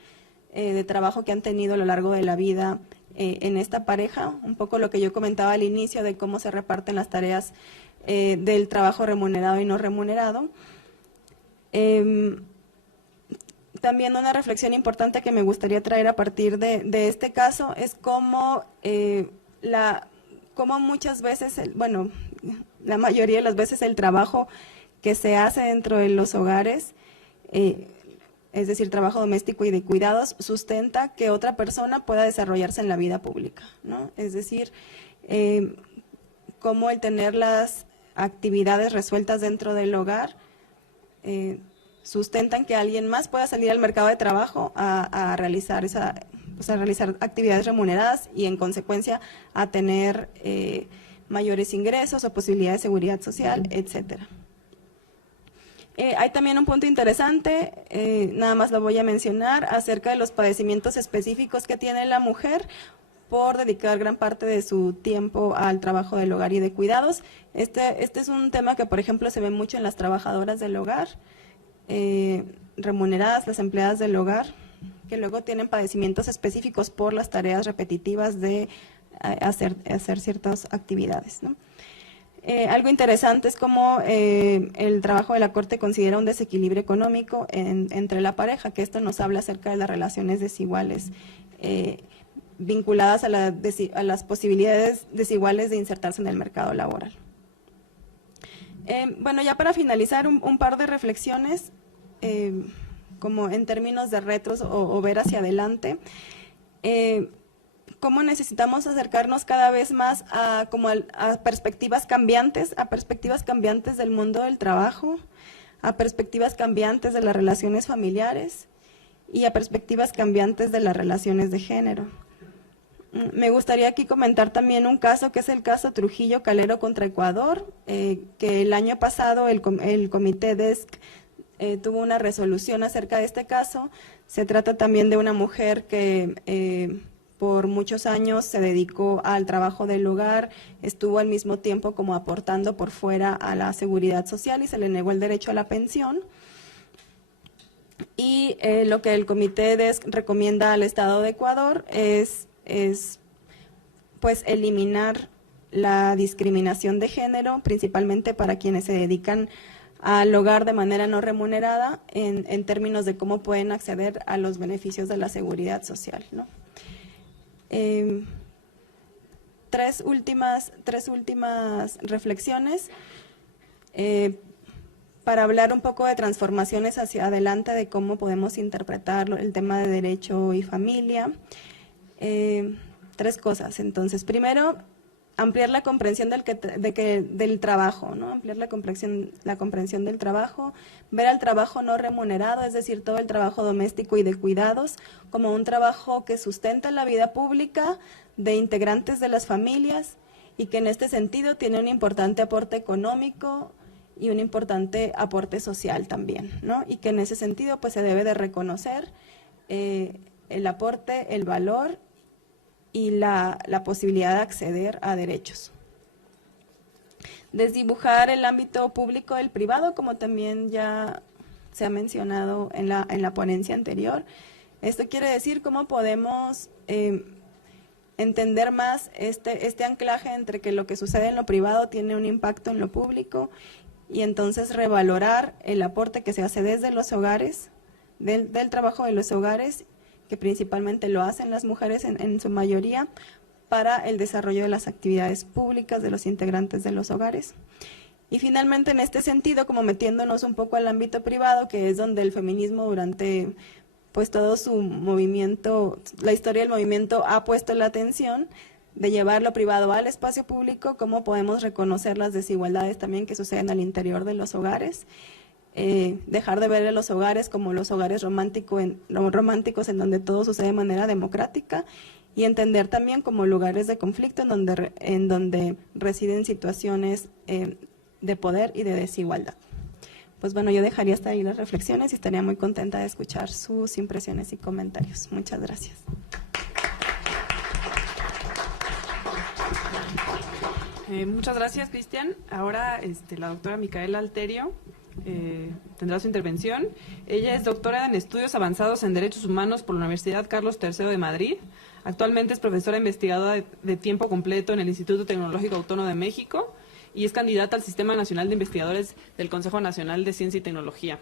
de trabajo que han tenido a lo largo de la vida en esta pareja, un poco lo que yo comentaba al inicio de cómo se reparten las tareas del trabajo remunerado y no remunerado. También una reflexión importante que me gustaría traer a partir de este caso es cómo muchas veces, la mayoría de las veces el trabajo que se hace dentro de los hogares, es decir, trabajo doméstico y de cuidados, sustenta que otra persona pueda desarrollarse en la vida pública, ¿no? Es decir, cómo el tener las actividades resueltas dentro del hogar sustentan que alguien más pueda salir al mercado de trabajo a realizar realizar actividades remuneradas y en consecuencia a tener mayores ingresos o posibilidades de seguridad social, etcétera. Hay también un punto interesante, nada más lo voy a mencionar, acerca de los padecimientos específicos que tiene la mujer por dedicar gran parte de su tiempo al trabajo del hogar y de cuidados. Este es un tema que, por ejemplo, se ve mucho en las trabajadoras del hogar, remuneradas, las empleadas del hogar, que luego tienen padecimientos específicos por las tareas repetitivas de hacer ciertas actividades, ¿no? Algo interesante es cómo el trabajo de la Corte considera un desequilibrio económico entre la pareja, que esto nos habla acerca de las relaciones desiguales vinculadas a las posibilidades desiguales de insertarse en el mercado laboral. Bueno, ya para finalizar, un par de reflexiones como en términos de retos o ver hacia adelante. Cómo necesitamos acercarnos cada vez más a perspectivas cambiantes, del mundo del trabajo, a perspectivas cambiantes de las relaciones familiares y a perspectivas cambiantes de las relaciones de género. Me gustaría aquí comentar también un caso que es el caso Trujillo Calero contra Ecuador, que el año pasado el Comité DESC tuvo una resolución acerca de este caso. Se trata también de una mujer que por muchos años se dedicó al trabajo del hogar, estuvo al mismo tiempo como aportando por fuera a la seguridad social y se le negó el derecho a la pensión. Y lo que el Comité DESC recomienda al Estado de Ecuador es pues eliminar la discriminación de género, principalmente para quienes se dedican al hogar de manera no remunerada, en términos de cómo pueden acceder a los beneficios de la seguridad social, ¿no? Tres últimas reflexiones para hablar un poco de transformaciones hacia adelante, de cómo podemos interpretar el tema de derecho y familia. Tres cosas. Entonces, primero, ampliar la comprensión del trabajo, ¿no? Ampliar la comprensión del trabajo, ver al trabajo no remunerado, es decir, todo el trabajo doméstico y de cuidados, como un trabajo que sustenta la vida pública de integrantes de las familias y que en este sentido tiene un importante aporte económico y un importante aporte social también, ¿no? Y que en ese sentido pues se debe de reconocer el aporte, el valor y la posibilidad de acceder a derechos. Desdibujar el ámbito público del privado, como también ya se ha mencionado en la ponencia anterior. Esto quiere decir cómo podemos entender más este anclaje entre que lo que sucede en lo privado tiene un impacto en lo público y entonces revalorar el aporte que se hace desde los hogares, del trabajo de los hogares, que principalmente lo hacen las mujeres en su mayoría, para el desarrollo de las actividades públicas de los integrantes de los hogares. Y finalmente, en este sentido, como metiéndonos un poco al ámbito privado, que es donde el feminismo durante pues todo su movimiento, la historia del movimiento ha puesto la atención de llevar lo privado al espacio público, cómo podemos reconocer las desigualdades también que suceden al interior de los hogares, dejar de ver a los hogares como los hogares románticos en donde todo sucede de manera democrática y entender también como lugares de conflicto en donde residen situaciones de poder y de desigualdad. Pues bueno, yo dejaría hasta ahí las reflexiones y estaría muy contenta de escuchar sus impresiones y comentarios. Muchas gracias. Muchas gracias, Cristian. Ahora la doctora Micaela Alterio tendrá su intervención. Ella es doctora en Estudios Avanzados en Derechos Humanos por la Universidad Carlos III de Madrid. Actualmente es profesora investigadora de tiempo completo en el Instituto Tecnológico Autónomo de México y es candidata al Sistema Nacional de Investigadores del Consejo Nacional de Ciencia y Tecnología.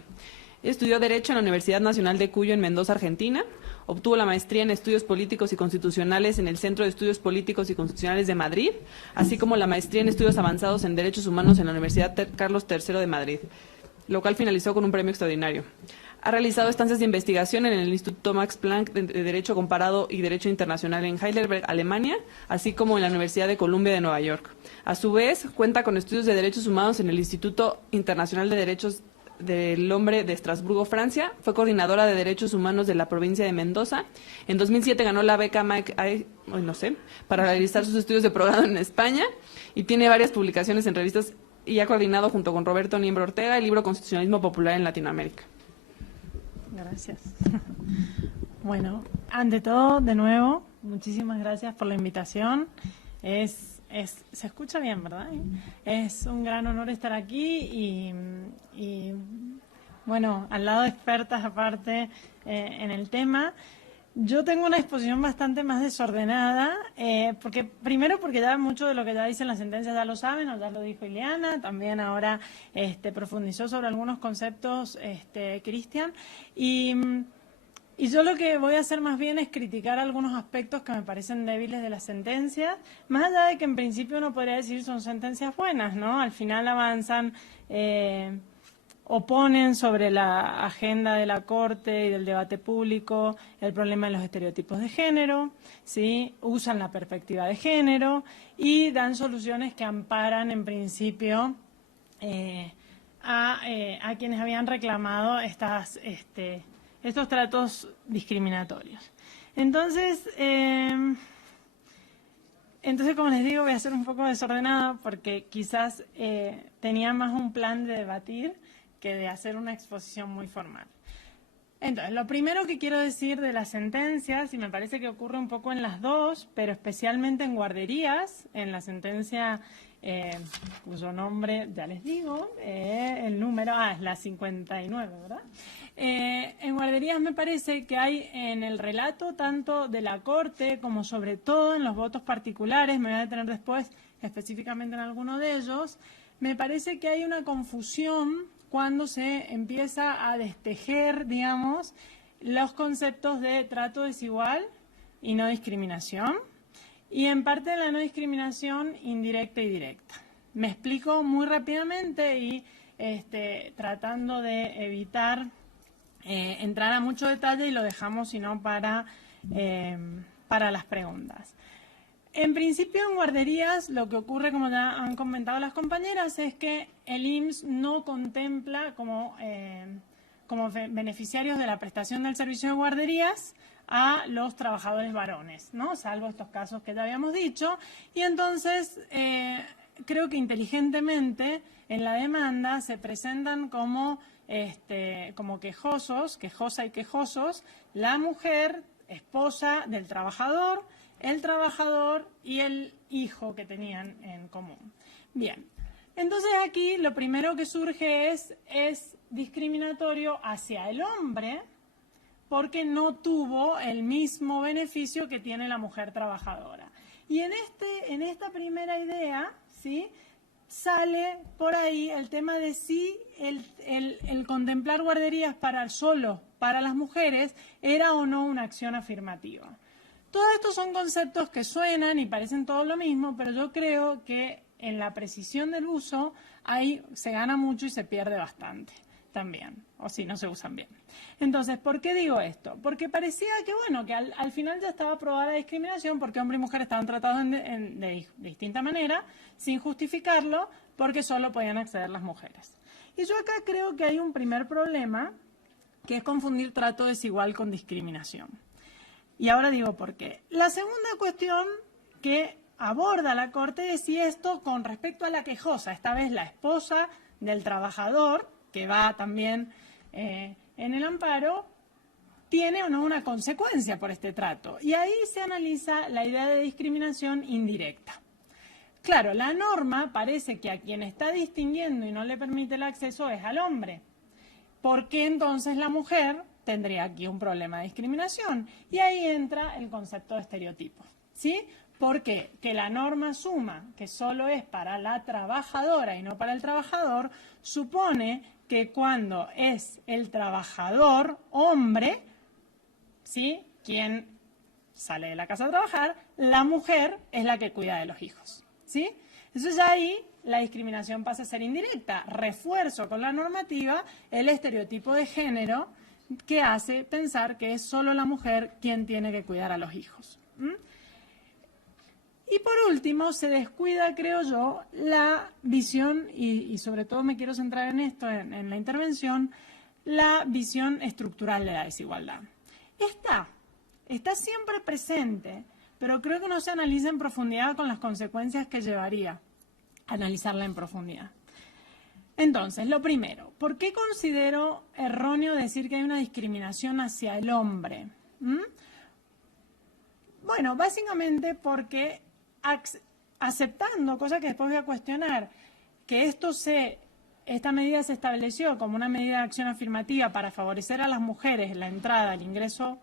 Estudió Derecho en la Universidad Nacional de Cuyo en Mendoza, Argentina. Obtuvo la maestría en Estudios Políticos y Constitucionales en el Centro de Estudios Políticos y Constitucionales de Madrid, así como la maestría en Estudios Avanzados en Derechos Humanos en la Universidad Carlos III de Madrid, lo cual finalizó con un premio extraordinario. Ha realizado estancias de investigación en el Instituto Max Planck de Derecho Comparado y Derecho Internacional en Heidelberg, Alemania, así como en la Universidad de Columbia de Nueva York. A su vez, cuenta con estudios de derechos humanos en el Instituto Internacional de Derechos del Hombre de Estrasburgo, Francia. Fue coordinadora de Derechos Humanos de la provincia de Mendoza. En 2007 ganó la beca para realizar sus estudios de progrado en España y tiene varias publicaciones en revistas y ha coordinado junto con Roberto Niembro Ortega el libro Constitucionalismo Popular en Latinoamérica. Gracias. Bueno, ante todo, de nuevo, muchísimas gracias por la invitación. Se escucha bien, ¿verdad? Es un gran honor estar aquí y bueno, al lado de expertas aparte en el tema. Yo tengo una exposición bastante más desordenada, porque ya mucho de lo que ya dicen las sentencias ya lo saben, o ya lo dijo Ileana, también ahora profundizó sobre algunos conceptos Cristian, y yo lo que voy a hacer más bien es criticar algunos aspectos que me parecen débiles de las sentencias, más allá de que en principio uno podría decir son sentencias buenas, ¿no? Al final avanzan, oponen sobre la agenda de la Corte y del debate público el problema de los estereotipos de género, ¿sí? Usan la perspectiva de género y dan soluciones que amparan en principio a quienes habían reclamado estos tratos discriminatorios. Entonces, como les digo, voy a ser un poco desordenada porque quizás tenía más un plan de debatir que de hacer una exposición muy formal. Entonces, lo primero que quiero decir de las sentencias, y me parece que ocurre un poco en las dos, pero especialmente en guarderías, en la sentencia cuyo nombre ya les digo, el número, es la 59, ¿verdad? En guarderías me parece que hay en el relato tanto de la Corte como sobre todo en los votos particulares, me voy a detener después específicamente en alguno de ellos, me parece que hay una confusión cuando se empieza a destejer, digamos, los conceptos de trato desigual y no discriminación, y en parte de la no discriminación indirecta y directa. Me explico muy rápidamente y tratando de evitar entrar a mucho detalle y lo dejamos, sino para las preguntas. En principio, en guarderías, lo que ocurre, como ya han comentado las compañeras, es que el IMSS no contempla como beneficiarios de la prestación del servicio de guarderías a los trabajadores varones, ¿no? Salvo estos casos que ya habíamos dicho. Y entonces, creo que inteligentemente en la demanda se presentan como quejosos, quejosa y quejosos, la mujer, esposa del trabajador, el trabajador y el hijo que tenían en común. Bien, entonces aquí lo primero que surge es discriminatorio hacia el hombre porque no tuvo el mismo beneficio que tiene la mujer trabajadora. Y en esta primera idea, ¿sí?, sale por ahí el tema de si el contemplar guarderías solo para las mujeres era o no una acción afirmativa. Todos estos son conceptos que suenan y parecen todo lo mismo, pero yo creo que en la precisión del uso ahí se gana mucho y se pierde bastante también, o si no se usan bien. Entonces, ¿por qué digo esto? Porque parecía que, bueno, que al final ya estaba aprobada la discriminación porque hombre y mujer estaban tratados de distinta manera, sin justificarlo, porque solo podían acceder las mujeres. Y yo acá creo que hay un primer problema, que es confundir trato desigual con discriminación. Y ahora digo por qué. La segunda cuestión que aborda la Corte es si esto con respecto a la quejosa, esta vez la esposa del trabajador, que va también en el amparo, tiene o no una consecuencia por este trato. Y ahí se analiza la idea de discriminación indirecta. Claro, la norma parece que a quien está distinguiendo y no le permite el acceso es al hombre. ¿Por qué entonces la mujer tendría aquí un problema de discriminación? Y ahí entra el concepto de estereotipo, ¿sí? Porque que la norma asuma que solo es para la trabajadora y no para el trabajador, supone que cuando es el trabajador hombre, ¿sí?, quien sale de la casa a trabajar, la mujer es la que cuida de los hijos, ¿sí? Entonces ahí la discriminación pasa a ser indirecta. Refuerzo con la normativa el estereotipo de género que hace pensar que es solo la mujer quien tiene que cuidar a los hijos. Y por último, se descuida, creo yo, la visión, y sobre todo me quiero centrar en esto, en la intervención, la visión estructural de la desigualdad. Está siempre presente, pero creo que no se analiza en profundidad con las consecuencias que llevaría a analizarla en profundidad. Entonces, lo primero, ¿por qué considero erróneo decir que hay una discriminación hacia el hombre? Bueno, básicamente porque aceptando, cosa que después voy a cuestionar, que esta medida se estableció como una medida de acción afirmativa para favorecer a las mujeres la entrada el ingreso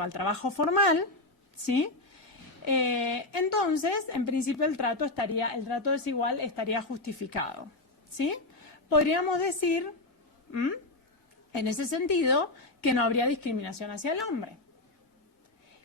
al trabajo formal, ¿sí? Entonces, en principio el trato desigual estaría justificado, ¿sí? Podríamos decir, en ese sentido, que no habría discriminación hacia el hombre.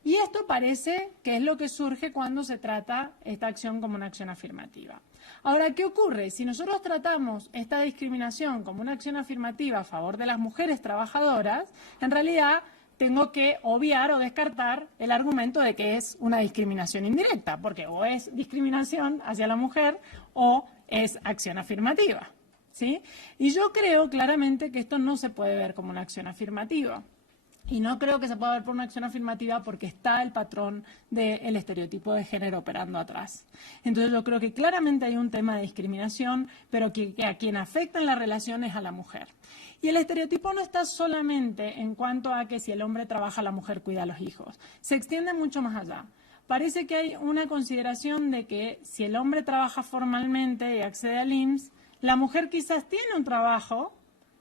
Y esto parece que es lo que surge cuando se trata esta acción como una acción afirmativa. Ahora, ¿qué ocurre? Si nosotros tratamos esta discriminación como una acción afirmativa a favor de las mujeres trabajadoras, en realidad tengo que obviar o descartar el argumento de que es una discriminación indirecta, porque o es discriminación hacia la mujer o es acción afirmativa, ¿sí? Y yo creo claramente que esto no se puede ver como una acción afirmativa. Y no creo que se pueda ver por una acción afirmativa porque está el patrón del estereotipo de género operando atrás. Entonces yo creo que claramente hay un tema de discriminación, pero que a quien afecta en la relación es a la mujer. Y el estereotipo no está solamente en cuanto a que si el hombre trabaja, la mujer cuida a los hijos. Se extiende mucho más allá. Parece que hay una consideración de que si el hombre trabaja formalmente y accede al IMSS, la mujer quizás tiene un trabajo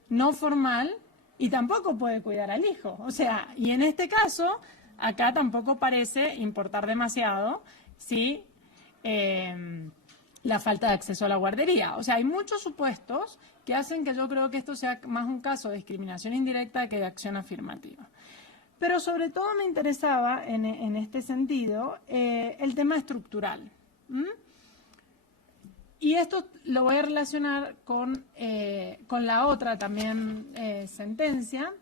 no formal y tampoco puede cuidar al hijo. O sea, y en este caso, acá tampoco parece importar demasiado si la falta de acceso a la guardería. O sea, hay muchos supuestos que hacen que yo creo que esto sea más un caso de discriminación indirecta que de acción afirmativa. Pero sobre todo me interesaba en este sentido el tema estructural. Y esto lo voy a relacionar con la otra también sentencia,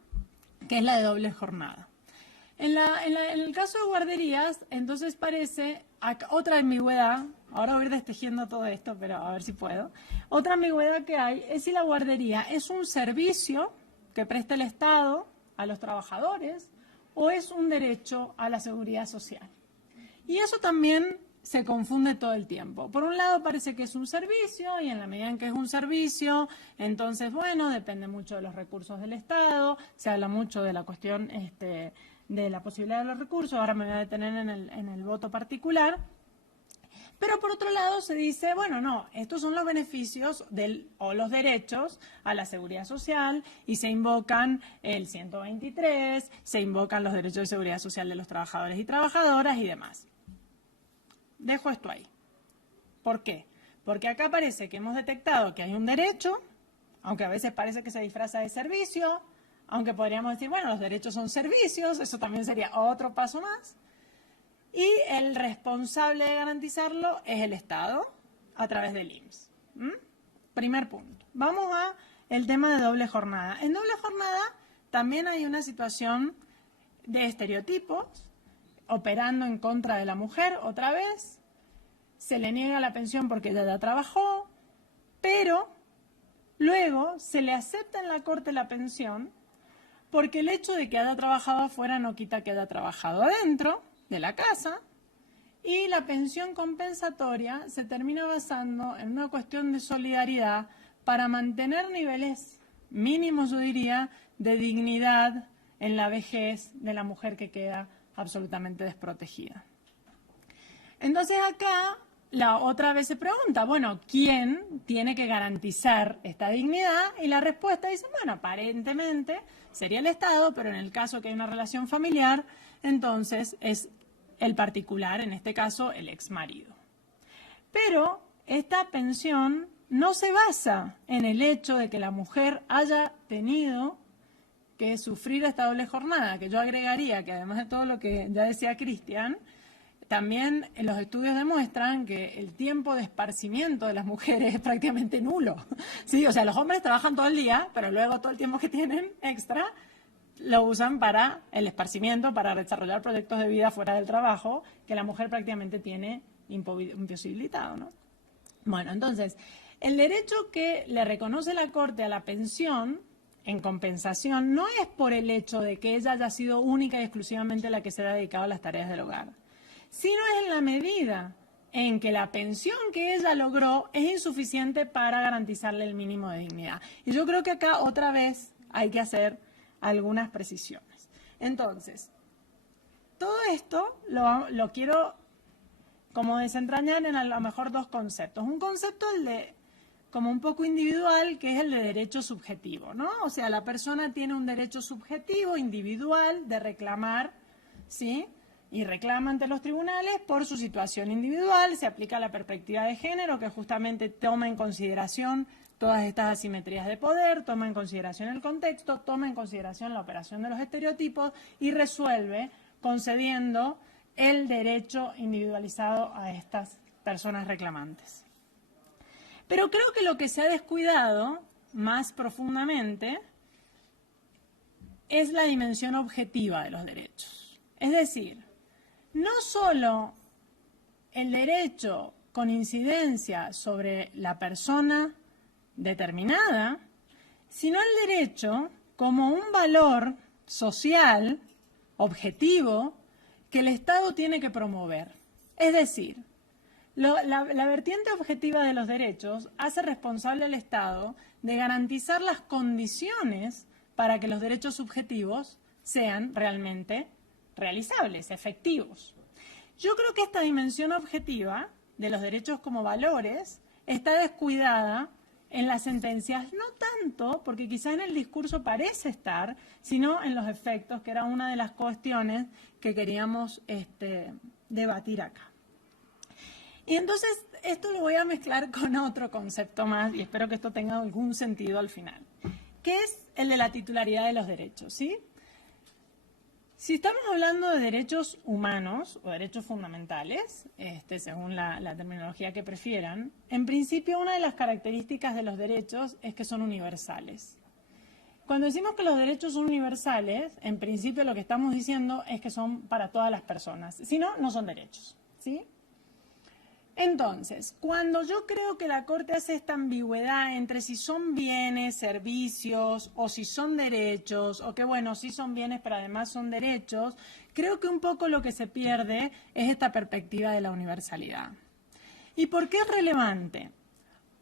que es la de doble jornada. En el caso de guarderías, entonces parece otra ambigüedad, ahora voy a ir destejiendo todo esto, pero a ver si puedo. Otra ambigüedad que hay es si la guardería es un servicio que presta el Estado a los trabajadores o es un derecho a la seguridad social. Y eso también se confunde todo el tiempo. Por un lado parece que es un servicio y en la medida en que es un servicio, entonces, bueno, depende mucho de los recursos del Estado, se habla mucho de la cuestión de la posibilidad de los recursos, ahora me voy a detener en el voto particular, Pero por otro lado se dice, bueno, no, estos son los beneficios o los derechos a la seguridad social y se invocan el 123, se invocan los derechos de seguridad social de los trabajadores y trabajadoras y demás. Dejo esto ahí. ¿Por qué? Porque acá parece que hemos detectado que hay un derecho, aunque a veces parece que se disfraza de servicio, aunque podríamos decir, bueno, los derechos son servicios, eso también sería otro paso más. Y el responsable de garantizarlo es el Estado a través del IMSS. Primer punto. Vamos a el tema de doble jornada. En doble jornada también hay una situación de estereotipos operando en contra de la mujer otra vez. Se le niega la pensión porque ella ya trabajó, pero luego se le acepta en la corte la pensión porque el hecho de que haya trabajado afuera no quita que haya trabajado adentro de la casa, y la pensión compensatoria se termina basando en una cuestión de solidaridad para mantener niveles mínimos, yo diría, de dignidad en la vejez de la mujer que queda absolutamente desprotegida. Entonces acá la otra vez se pregunta, bueno, ¿quién tiene que garantizar esta dignidad? Y la respuesta dice, bueno, aparentemente sería el Estado, pero en el caso que hay una relación familiar, entonces es el particular, en este caso el exmarido. Pero esta pensión no se basa en el hecho de que la mujer haya tenido que sufrir esta doble jornada, que yo agregaría que además de todo lo que ya decía Cristian, también los estudios demuestran que el tiempo de esparcimiento de las mujeres es prácticamente nulo. Sí, o sea, los hombres trabajan todo el día, pero luego todo el tiempo que tienen extra lo usan para el esparcimiento, para desarrollar proyectos de vida fuera del trabajo, que la mujer prácticamente tiene imposibilitado, ¿no? Bueno, entonces, el derecho que le reconoce la Corte a la pensión en compensación no es por el hecho de que ella haya sido única y exclusivamente la que se ha dedicado a las tareas del hogar, sino es en la medida en que la pensión que ella logró es insuficiente para garantizarle el mínimo de dignidad. Y yo creo que acá otra vez hay que hacer algunas precisiones. Entonces, todo esto lo quiero como desentrañar en a lo mejor dos conceptos. Un concepto, el de como un poco individual, que es el de derecho subjetivo, ¿no? O sea, la persona tiene un derecho subjetivo, individual, de reclamar, ¿sí? Y reclama ante los tribunales por su situación individual. Se aplica la perspectiva de género, que justamente toma en consideración todas estas asimetrías de poder, toma en consideración el contexto, toma en consideración la operación de los estereotipos y resuelve concediendo el derecho individualizado a estas personas reclamantes. Pero creo que lo que se ha descuidado más profundamente es la dimensión objetiva de los derechos. Es decir, no solo el derecho con incidencia sobre la persona determinada, sino el derecho como un valor social, objetivo, que el Estado tiene que promover. Es decir, la vertiente objetiva de los derechos hace responsable al Estado de garantizar las condiciones para que los derechos subjetivos sean realmente realizables, efectivos. Yo creo que esta dimensión objetiva de los derechos como valores está descuidada en las sentencias, no tanto porque quizá en el discurso parece estar, sino en los efectos, que era una de las cuestiones que queríamos debatir acá. Y entonces esto lo voy a mezclar con otro concepto más, y espero que esto tenga algún sentido al final, que es el de la titularidad de los derechos, ¿sí? Si estamos hablando de derechos humanos o derechos fundamentales, según la terminología que prefieran, en principio una de las características de los derechos es que son universales. Cuando decimos que los derechos son universales, en principio lo que estamos diciendo es que son para todas las personas. Si no, no son derechos, ¿sí? Entonces, cuando yo creo que la Corte hace esta ambigüedad entre si son bienes, servicios, o si son derechos, o que bueno, sí son bienes, pero además son derechos, creo que un poco lo que se pierde es esta perspectiva de la universalidad. ¿Y por qué es relevante?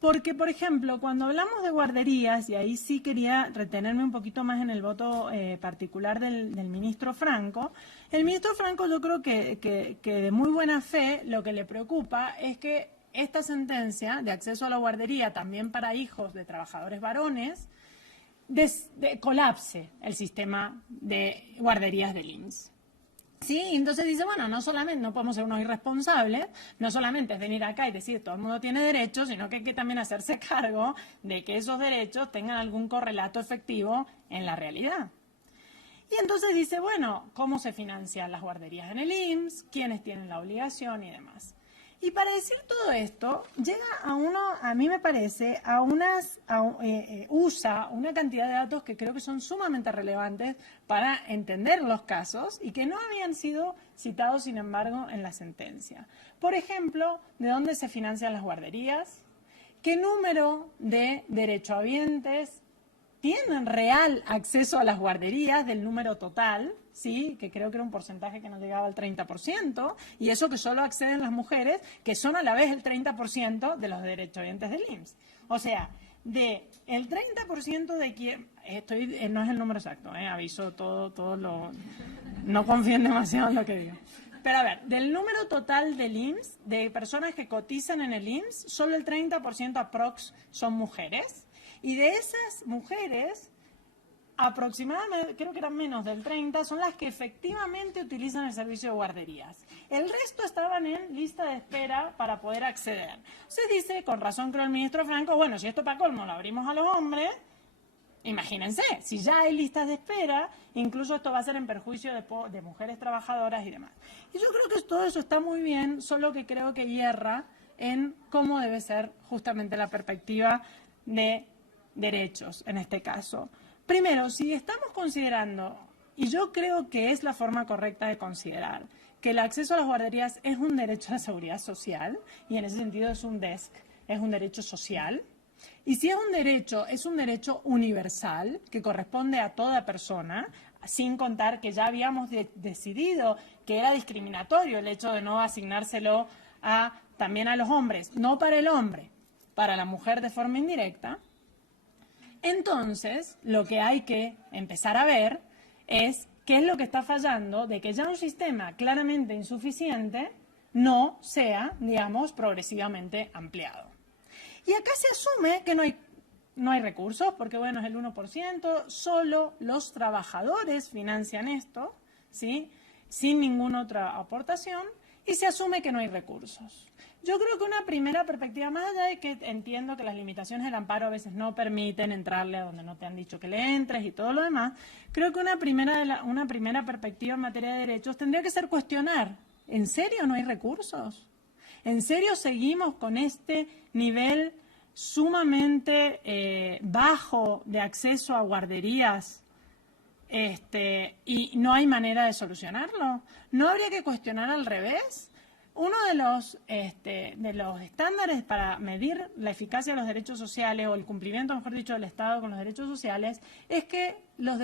Porque, por ejemplo, cuando hablamos de guarderías, y ahí sí quería retenerme un poquito más en el voto particular del ministro Franco, el ministro Franco yo creo que de muy buena fe lo que le preocupa es que esta sentencia de acceso a la guardería también para hijos de trabajadores varones colapse el sistema de guarderías del IMSS. Sí, entonces dice, bueno, no solamente no podemos ser unos irresponsables, no solamente es venir acá y decir todo el mundo tiene derechos, sino que hay que también hacerse cargo de que esos derechos tengan algún correlato efectivo en la realidad. Y entonces dice, bueno, ¿cómo se financian las guarderías en el IMSS? ¿Quiénes tienen la obligación y demás? Y para decir todo esto, llega a mí me parece, usa una cantidad de datos que creo que son sumamente relevantes para entender los casos y que no habían sido citados, sin embargo, en la sentencia. Por ejemplo, ¿de dónde se financian las guarderías? ¿Qué número de derechohabientes tienen real acceso a las guarderías del número total? Sí, que creo que era un porcentaje que no llegaba al 30%, y eso que solo acceden las mujeres, que son a la vez el 30% de los derechohabientes del IMSS. O sea, de el 30% de quien... no es el número exacto, aviso todo lo... No confíen demasiado en lo que digo. Pero a ver, del número total del IMSS, de personas que cotizan en el IMSS, solo el 30% aprox son mujeres, y de esas mujeres... aproximadamente, creo que eran menos del 30, son las que efectivamente utilizan el servicio de guarderías. El resto estaban en lista de espera para poder acceder. Se dice, con razón creo el ministro Franco, bueno, si esto para colmo lo abrimos a los hombres, imagínense, si ya hay listas de espera, incluso esto va a ser en perjuicio de mujeres trabajadoras y demás. Y yo creo que todo eso está muy bien, solo que creo que hierra en cómo debe ser justamente la perspectiva de derechos en este caso. Primero, si estamos considerando, y yo creo que es la forma correcta de considerar, que el acceso a las guarderías es un derecho a la seguridad social, y en ese sentido es un derecho social, y si es un derecho universal, que corresponde a toda persona, sin contar que ya habíamos decidido que era discriminatorio el hecho de no asignárselo también a los hombres, no para el hombre, para la mujer de forma indirecta. Entonces, lo que hay que empezar a ver es qué es lo que está fallando de que ya un sistema claramente insuficiente no sea, digamos, progresivamente ampliado. Y acá se asume que no hay recursos, porque bueno, es el 1%, solo los trabajadores financian esto, ¿sí? Sin ninguna otra aportación, y se asume que no hay recursos. Yo creo que una primera perspectiva, más allá de que entiendo que las limitaciones del amparo a veces no permiten entrarle a donde no te han dicho que le entres y todo lo demás, creo que una primera perspectiva en materia de derechos tendría que ser cuestionar, ¿en serio no hay recursos? ¿En serio seguimos con este nivel sumamente bajo de acceso a guarderías y no hay manera de solucionarlo? ¿No habría que cuestionar al revés? Uno de los estándares para medir la eficacia de los derechos sociales o el cumplimiento, mejor dicho, del Estado con los derechos sociales es que los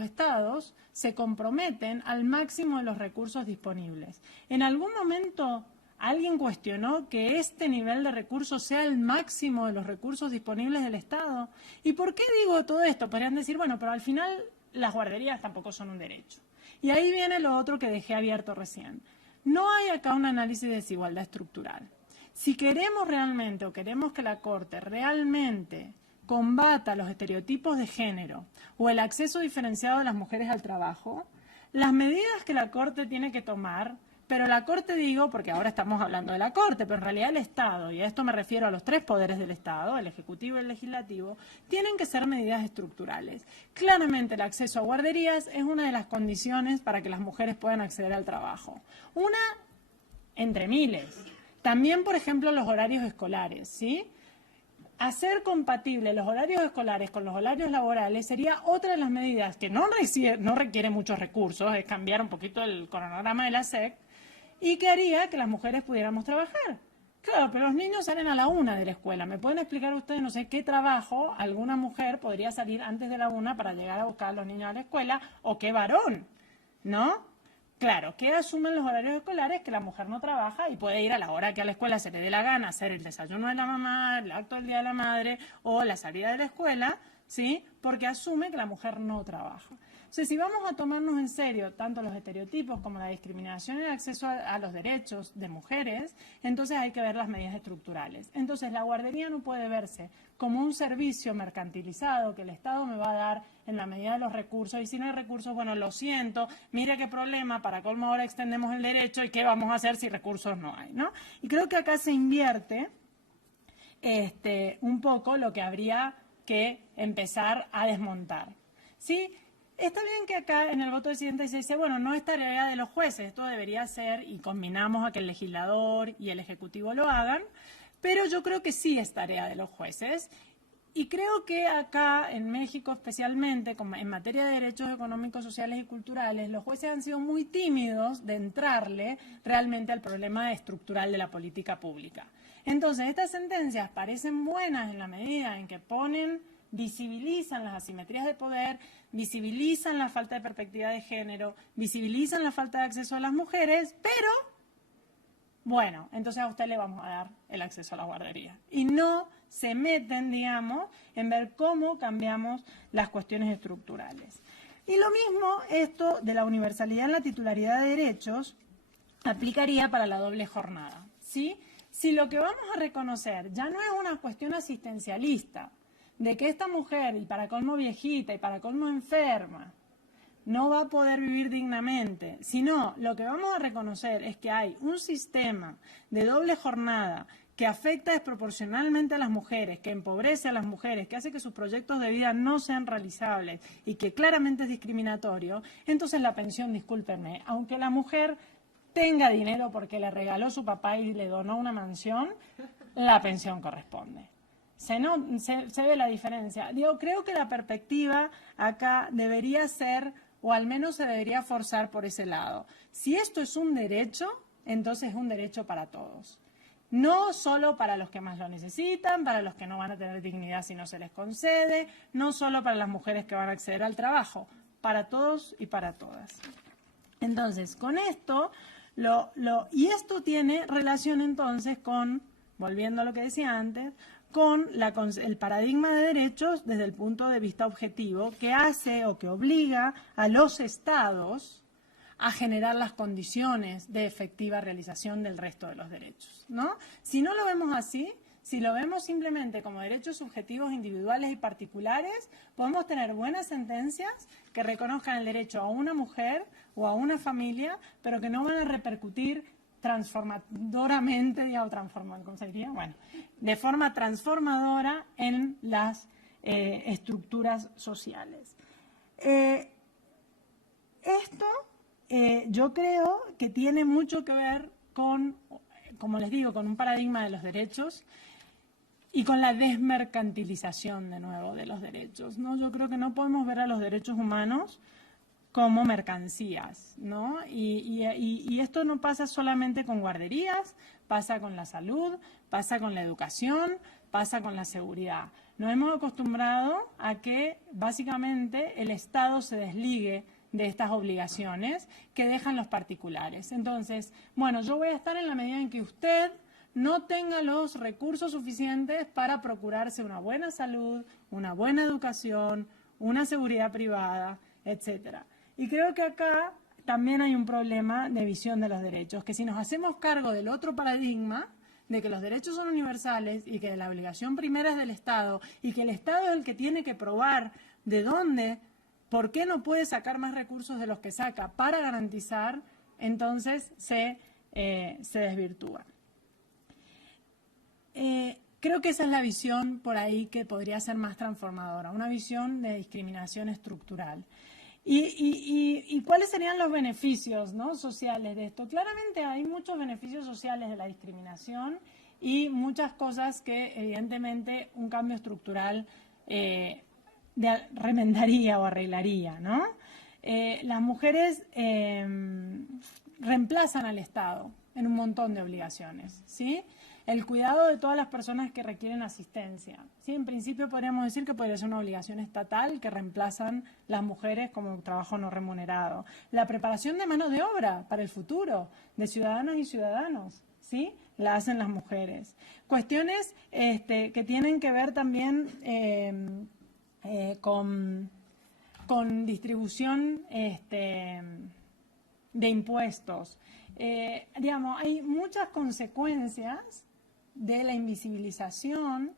Estados se comprometen al máximo de los recursos disponibles. ¿En algún momento alguien cuestionó que este nivel de recursos sea el máximo de los recursos disponibles del Estado? ¿Y por qué digo todo esto? Podrían decir, bueno, pero al final las guarderías tampoco son un derecho. Y ahí viene lo otro que dejé abierto recién. No hay acá un análisis de desigualdad estructural. Si queremos realmente o queremos que la Corte realmente combata los estereotipos de género o el acceso diferenciado de las mujeres al trabajo, las medidas que la Corte tiene que tomar, pero la Corte digo, porque ahora estamos hablando de la Corte, pero en realidad el Estado, y a esto me refiero a los tres poderes del Estado, el Ejecutivo y el Legislativo, tienen que ser medidas estructurales. Claramente el acceso a guarderías es una de las condiciones para que las mujeres puedan acceder al trabajo. Una entre miles. También, por ejemplo, los horarios escolares, ¿sí? Hacer compatibles los horarios escolares con los horarios laborales sería otra de las medidas que no requiere muchos recursos, es cambiar un poquito el cronograma de la SEC, y que haría que las mujeres pudiéramos trabajar. Claro, pero los niños salen a la 1 de la escuela. ¿Me pueden explicar ustedes, no sé, qué trabajo alguna mujer podría salir antes de la 1 para llegar a buscar a los niños a la escuela? ¿O qué varón? ¿No? Claro, ¿qué asumen los horarios escolares? Que la mujer no trabaja y puede ir a la hora que a la escuela se le dé la gana, hacer el desayuno de la mamá, el acto del Día de la Madre o la salida de la escuela, ¿sí? Porque asume que la mujer no trabaja. Entonces, si vamos a tomarnos en serio tanto los estereotipos como la discriminación en el acceso a los derechos de mujeres, entonces hay que ver las medidas estructurales. Entonces, la guardería no puede verse como un servicio mercantilizado que el Estado me va a dar en la medida de los recursos, y si no hay recursos, bueno, lo siento, mire qué problema, para colmo ahora extendemos el derecho y qué vamos a hacer si recursos no hay, ¿no? Y creo que acá se invierte un poco lo que habría que empezar a desmontar, ¿sí? Está bien que acá en el voto de presidente se dice, bueno, no es tarea de los jueces, esto debería ser, y combinamos a que el legislador y el ejecutivo lo hagan, pero yo creo que sí es tarea de los jueces. Y creo que acá, en México especialmente, como en materia de derechos económicos, sociales y culturales, los jueces han sido muy tímidos de entrarle realmente al problema estructural de la política pública. Entonces, estas sentencias parecen buenas en la medida en que visibilizan las asimetrías de poder, visibilizan la falta de perspectiva de género, visibilizan la falta de acceso a las mujeres, pero, bueno, entonces a usted le vamos a dar el acceso a la guardería. Y no se meten, digamos, en ver cómo cambiamos las cuestiones estructurales. Y lo mismo, esto de la universalidad en la titularidad de derechos, aplicaría para la doble jornada, ¿sí? Si lo que vamos a reconocer ya no es una cuestión asistencialista, de que esta mujer, y para colmo viejita, y para colmo enferma, no va a poder vivir dignamente, sino lo que vamos a reconocer es que hay un sistema de doble jornada que afecta desproporcionalmente a las mujeres, que empobrece a las mujeres, que hace que sus proyectos de vida no sean realizables y que claramente es discriminatorio, entonces la pensión, discúlpenme, aunque la mujer tenga dinero porque le regaló su papá y le donó una mansión, la pensión corresponde. Se ve la diferencia. Digo, creo que la perspectiva acá debería ser, o al menos se debería forzar por ese lado. Si esto es un derecho, entonces es un derecho para todos. No solo para los que más lo necesitan, para los que no van a tener dignidad si no se les concede, no solo para las mujeres que van a acceder al trabajo, para todos y para todas. Entonces, con esto, y esto tiene relación entonces con, volviendo a lo que decía antes, con el paradigma de derechos desde el punto de vista objetivo que hace o que obliga a los estados a generar las condiciones de efectiva realización del resto de los derechos, ¿no? Si no lo vemos así, si lo vemos simplemente como derechos subjetivos individuales y particulares, podemos tener buenas sentencias que reconozcan el derecho a una mujer o a una familia, pero que no van a repercutir transformadoramente, ¿cómo se diría? Bueno, de forma transformadora en las estructuras sociales. Esto yo creo que tiene mucho que ver con, como les digo, con un paradigma de los derechos y con la desmercantilización, de nuevo, de los derechos, ¿no? Yo creo que no podemos ver a los derechos humanos como mercancías, ¿no? Y esto no pasa solamente con guarderías, pasa con la salud, pasa con la educación, pasa con la seguridad. Nos hemos acostumbrado a que básicamente el Estado se desligue de estas obligaciones que dejan los particulares. Entonces, bueno, yo voy a estar en la medida en que usted no tenga los recursos suficientes para procurarse una buena salud, una buena educación, una seguridad privada, etcétera. Y creo que acá también hay un problema de visión de los derechos, que si nos hacemos cargo del otro paradigma, de que los derechos son universales y que la obligación primera es del Estado y que el Estado es el que tiene que probar de dónde, por qué no puede sacar más recursos de los que saca para garantizar, entonces se desvirtúa. Creo que esa es la visión por ahí que podría ser más transformadora, una visión de discriminación estructural. ¿Y cuáles serían los beneficios, ¿no?, sociales de esto? Claramente hay muchos beneficios sociales de la discriminación y muchas cosas que evidentemente un cambio estructural remendaría o arreglaría, ¿no? Las mujeres reemplazan al Estado en un montón de obligaciones, ¿sí? el cuidado de todas las personas que requieren asistencia. Sí, en principio podríamos decir que podría ser una obligación estatal que reemplazan las mujeres como trabajo no remunerado. La preparación de mano de obra para el futuro de ciudadanas y ciudadanos, ¿sí? La hacen las mujeres. Cuestiones que tienen que ver también con distribución de impuestos. Digamos, hay muchas consecuencias de la invisibilización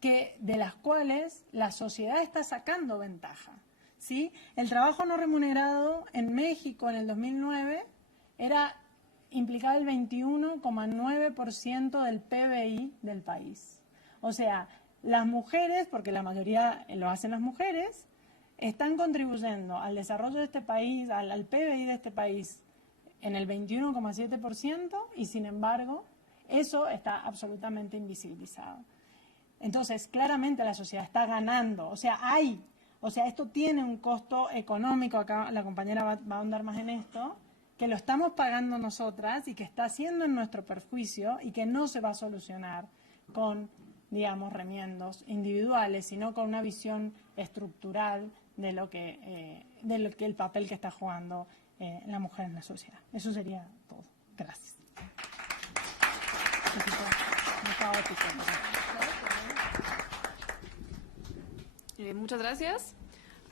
de las cuales la sociedad está sacando ventaja, ¿sí? El trabajo no remunerado en México en el 2009 implicaba el 21,9% del PBI del país. O sea, las mujeres, porque la mayoría lo hacen las mujeres, están contribuyendo al desarrollo de este país, al PBI de este país, en el 21,7%, y sin embargo, eso está absolutamente invisibilizado. Entonces, claramente la sociedad está ganando, o sea, esto tiene un costo económico, acá la compañera va a ahondar más en esto, que lo estamos pagando nosotras y que está haciendo en nuestro perjuicio y que no se va a solucionar con, digamos, remiendos individuales, sino con una visión estructural de lo que el papel que está jugando la mujer en la sociedad. Eso sería todo. Gracias. Muchas gracias.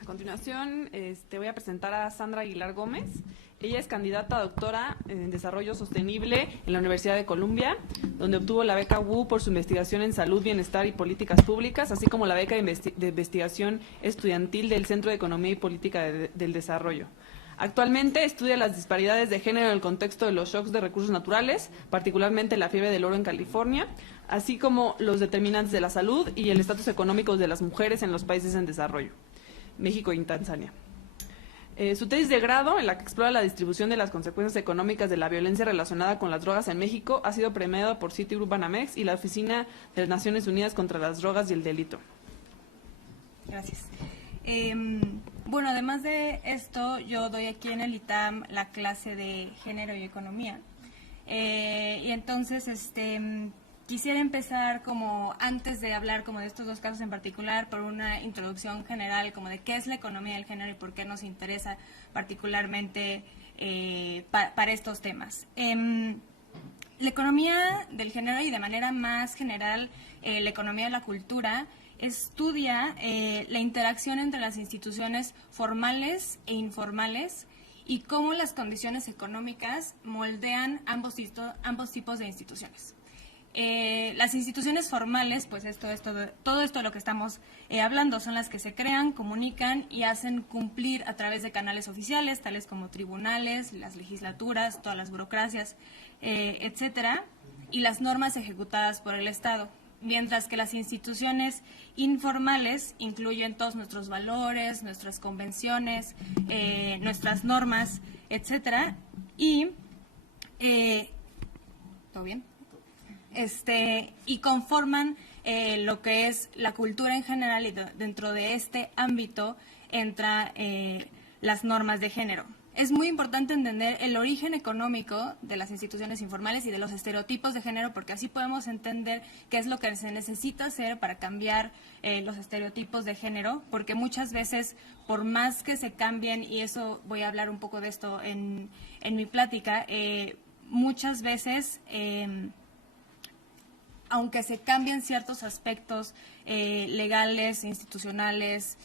A continuación, voy a presentar a Sandra Aguilar Gómez. Ella es candidata a doctora en Desarrollo Sostenible en la Universidad de Columbia, donde obtuvo la beca WU por su investigación en salud, bienestar y políticas públicas, así como la beca de investigación estudiantil del Centro de Economía y Política del Desarrollo. Actualmente estudia las disparidades de género en el contexto de los shocks de recursos naturales, particularmente la fiebre del oro en California, así como los determinantes de la salud y el estatus económico de las mujeres en los países en desarrollo, México y Tanzania. Su tesis de grado, en la que explora la distribución de las consecuencias económicas de la violencia relacionada con las drogas en México, ha sido premiada por Citigroup Banamex y la Oficina de las Naciones Unidas contra las Drogas y el Delito. Gracias. Bueno, además de esto, yo doy aquí en el ITAM la clase de Género y Economía. Y entonces, quisiera empezar como, antes de hablar como de estos dos casos en particular, por una introducción general como de qué es la economía del género y por qué nos interesa particularmente para estos temas. La economía del género y de manera más general la economía de la cultura estudia la interacción entre las instituciones formales e informales y cómo las condiciones económicas moldean ambos tipos de instituciones. Las instituciones formales, pues todo esto de lo que estamos hablando, son las que se crean, comunican y hacen cumplir a través de canales oficiales, tales como tribunales, las legislaturas, todas las burocracias, etcétera, y las normas ejecutadas por el Estado. Mientras que las instituciones informales incluyen todos nuestros valores, nuestras convenciones, nuestras normas, etcétera, y ¿todo bien? Y conforman lo que es la cultura en general, y dentro de este ámbito entra las normas de género. Es muy importante entender el origen económico de las instituciones informales y de los estereotipos de género, porque así podemos entender qué es lo que se necesita hacer para cambiar los estereotipos de género, porque muchas veces, por más que se cambien, y eso voy a hablar un poco de esto en mi plática, muchas veces, aunque se cambien ciertos aspectos legales, institucionales,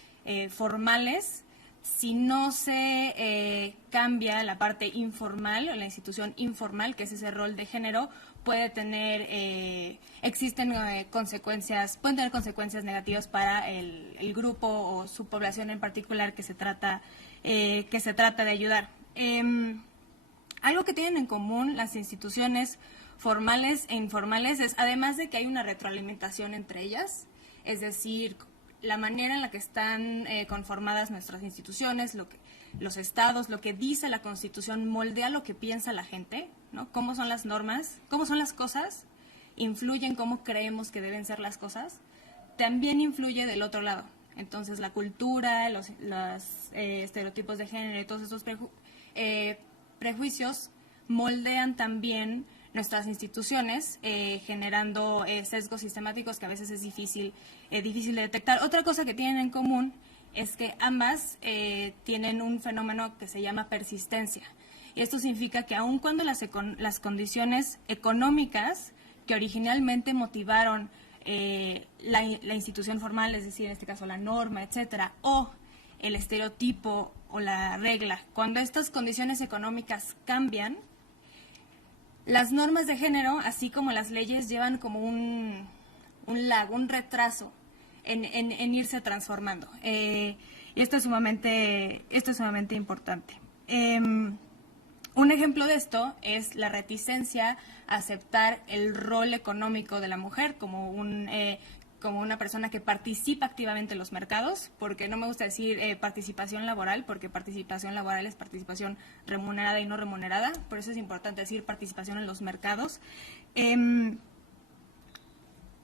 formales, si no se cambia la parte informal o la institución informal, que es ese rol de género, pueden tener consecuencias negativas para el grupo o su población en particular que se trata de ayudar. Algo que tienen en común las instituciones formales e informales es, además de que hay una retroalimentación entre ellas, es decir, la manera en la que están conformadas nuestras instituciones, los estados, lo que dice la Constitución moldea lo que piensa la gente, ¿no? Cómo son las normas, cómo son las cosas, influyen cómo creemos que deben ser las cosas, también influye del otro lado. Entonces la cultura, los estereotipos de género y todos estos prejuicios moldean también nuestras instituciones, generando sesgos sistemáticos que a veces es difícil de detectar. Otra cosa que tienen en común es que ambas tienen un fenómeno que se llama persistencia. Y esto significa que aun cuando las condiciones económicas que originalmente motivaron la institución formal, es decir, en este caso la norma, etcétera, o el estereotipo o la regla, cuando estas condiciones económicas cambian, las normas de género, así como las leyes, llevan como un lag, un retraso en irse transformando. Y esto es sumamente importante. Un ejemplo de esto es la reticencia a aceptar el rol económico de la mujer como una persona que participa activamente en los mercados, porque no me gusta decir participación laboral, porque participación laboral es participación remunerada y no remunerada, por eso es importante decir participación en los mercados.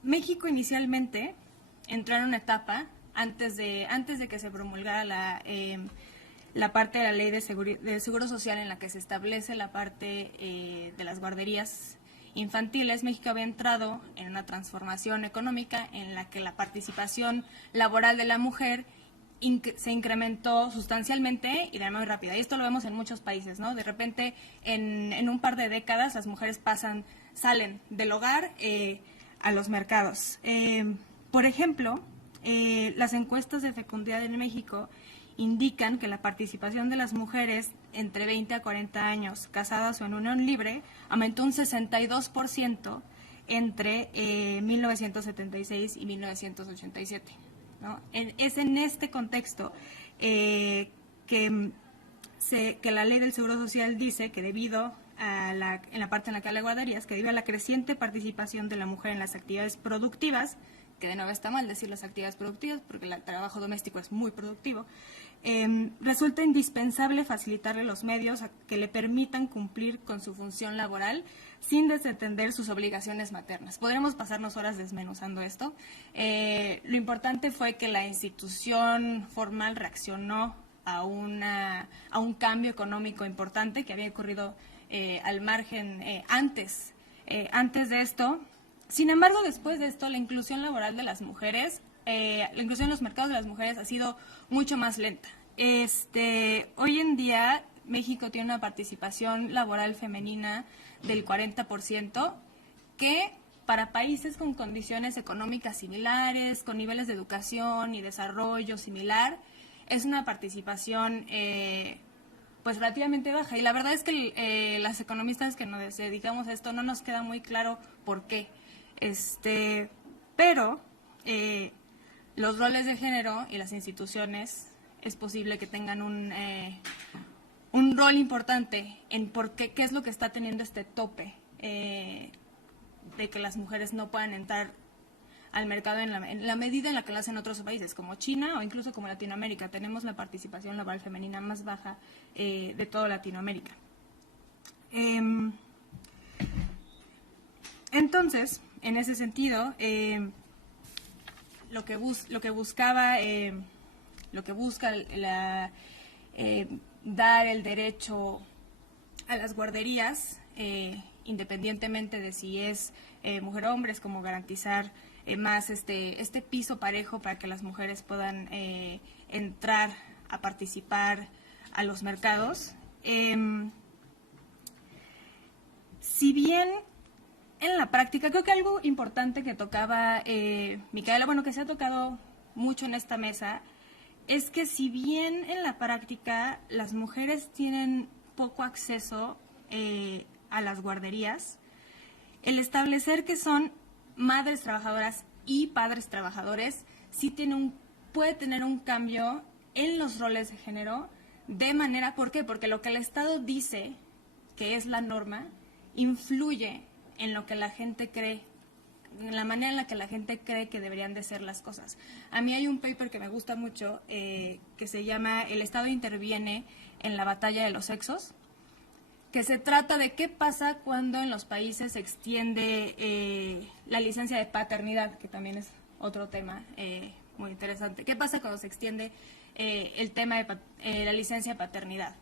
México inicialmente entró en una etapa, antes de que se promulgara la parte de la ley de seguro social en la que se establece la parte de las guarderías infantiles, México había entrado en una transformación económica en la que la participación laboral de la mujer se incrementó sustancialmente y de manera muy rápida. Y esto lo vemos en muchos países, ¿no? De repente, en un par de décadas, las mujeres salen del hogar a los mercados. Por ejemplo, las encuestas de fecundidad en México indican que la participación de las mujeres entre 20 a 40 años casadas o en unión libre aumentó un 62% entre 1976 y 1987. ¿No? Es en este contexto que la ley del Seguro Social dice que debido a en la parte en la que habla de guarderías, que debido a la creciente participación de la mujer en las actividades productivas, que de nuevo está mal decir las actividades productivas porque el trabajo doméstico es muy productivo, resulta indispensable facilitarle los medios que le permitan cumplir con su función laboral sin desatender sus obligaciones maternas. Podremos pasarnos horas desmenuzando esto. Lo importante fue que la institución formal reaccionó a un cambio económico importante que había ocurrido al margen antes de esto. Sin embargo, después de esto, la inclusión laboral de las mujeres, la inclusión en los mercados de las mujeres ha sido mucho más lenta. Hoy en día, México tiene una participación laboral femenina del 40%, que para países con condiciones económicas similares, con niveles de educación y desarrollo similar, es una participación pues relativamente baja. Y la verdad es que las economistas que nos dedicamos a esto no nos queda muy claro por qué. Pero los roles de género y las instituciones es posible que tengan un rol importante en qué es lo que está teniendo este tope de que las mujeres no puedan entrar al mercado en la medida en la que lo hacen otros países, como China o incluso como Latinoamérica. Tenemos la participación laboral femenina más baja de toda Latinoamérica. Entonces, en ese sentido, lo que busca dar el derecho a las guarderías, independientemente de si es mujer o hombre, es como garantizar más este piso parejo para que las mujeres puedan entrar a participar a los mercados. Si bien en la práctica, creo que algo importante que tocaba Micaela, bueno, que se ha tocado mucho en esta mesa, es que si bien en la práctica las mujeres tienen poco acceso a las guarderías, el establecer que son madres trabajadoras y padres trabajadores sí puede tener un cambio en los roles de género de manera, ¿por qué? Porque lo que el Estado dice que es la norma influye en lo que la gente cree, en la manera en la que la gente cree que deberían de ser las cosas. A mí hay un paper que me gusta mucho que se llama El Estado interviene en la batalla de los sexos, que se trata de qué pasa cuando en los países se extiende la licencia de paternidad, que también es otro tema muy interesante. ¿Qué pasa cuando se extiende el tema de la licencia de paternidad?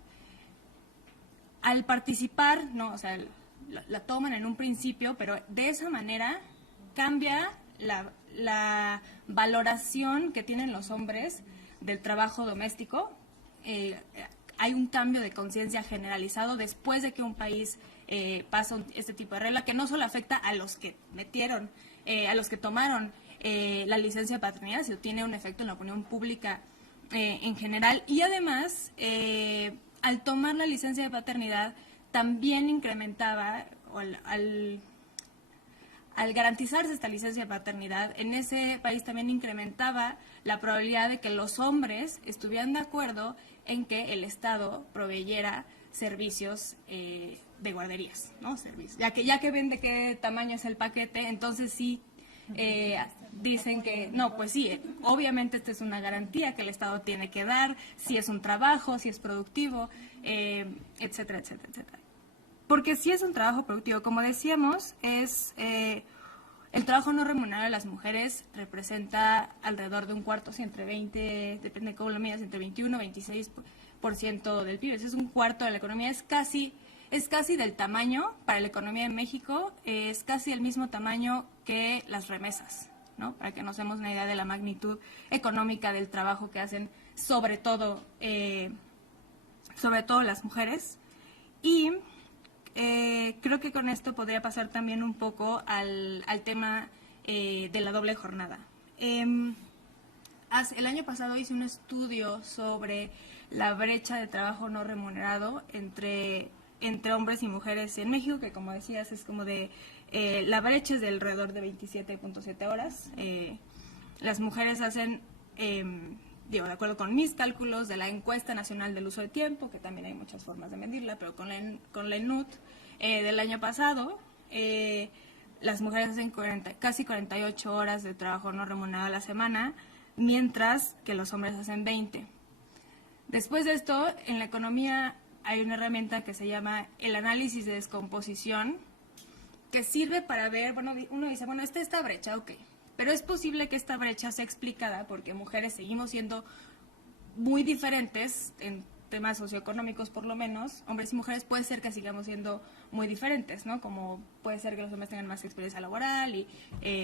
Al participar, ¿no? O sea, la toman en un principio, pero de esa manera cambia la valoración que tienen los hombres del trabajo doméstico. Hay un cambio de conciencia generalizado después de que un país pasa este tipo de regla, que no solo afecta a los que metieron, a los que tomaron la licencia de paternidad, sino tiene un efecto en la opinión pública en general. Y además, al tomar la licencia de paternidad, también incrementaba, o al garantizarse esta licencia de paternidad, en ese país también incrementaba la probabilidad de que los hombres estuvieran de acuerdo en que el Estado proveyera servicios de guarderías, ¿no? Servicios. Ya que ven de qué tamaño es el paquete, entonces sí dicen que, no, pues sí, obviamente esta es una garantía que el Estado tiene que dar, si es un trabajo, si es productivo, etcétera, etcétera, etcétera. Porque si es un trabajo productivo, como decíamos, el trabajo no remunerado de las mujeres representa alrededor de un cuarto, si entre 20, depende de cómo lo midas, entre 21 y 26% del PIB. Eso es un cuarto de la economía, es casi del tamaño, para la economía de México, es casi el mismo tamaño que las remesas, ¿no? Para que nos demos una idea de la magnitud económica del trabajo que hacen, sobre todo las mujeres. Y creo que con esto podría pasar también un poco al tema de la doble jornada. El año pasado hice un estudio sobre la brecha de trabajo no remunerado entre hombres y mujeres en México, que como decías es como de, la brecha es de alrededor de 27.7 horas. Las mujeres hacen, de acuerdo con mis cálculos de la Encuesta Nacional del Uso de Tiempo, que también hay muchas formas de medirla, pero con la ENUT del año pasado, las mujeres hacen casi 48 horas de trabajo no remunerado a la semana, mientras que los hombres hacen 20. Después de esto, en la economía hay una herramienta que se llama el análisis de descomposición, que sirve para ver, bueno, uno dice, bueno, esta brecha, ok, pero es posible que esta brecha sea explicada porque mujeres seguimos siendo muy diferentes en temas socioeconómicos, por lo menos. Hombres y mujeres puede ser que sigamos siendo muy diferentes, ¿no? Como puede ser que los hombres tengan más experiencia laboral y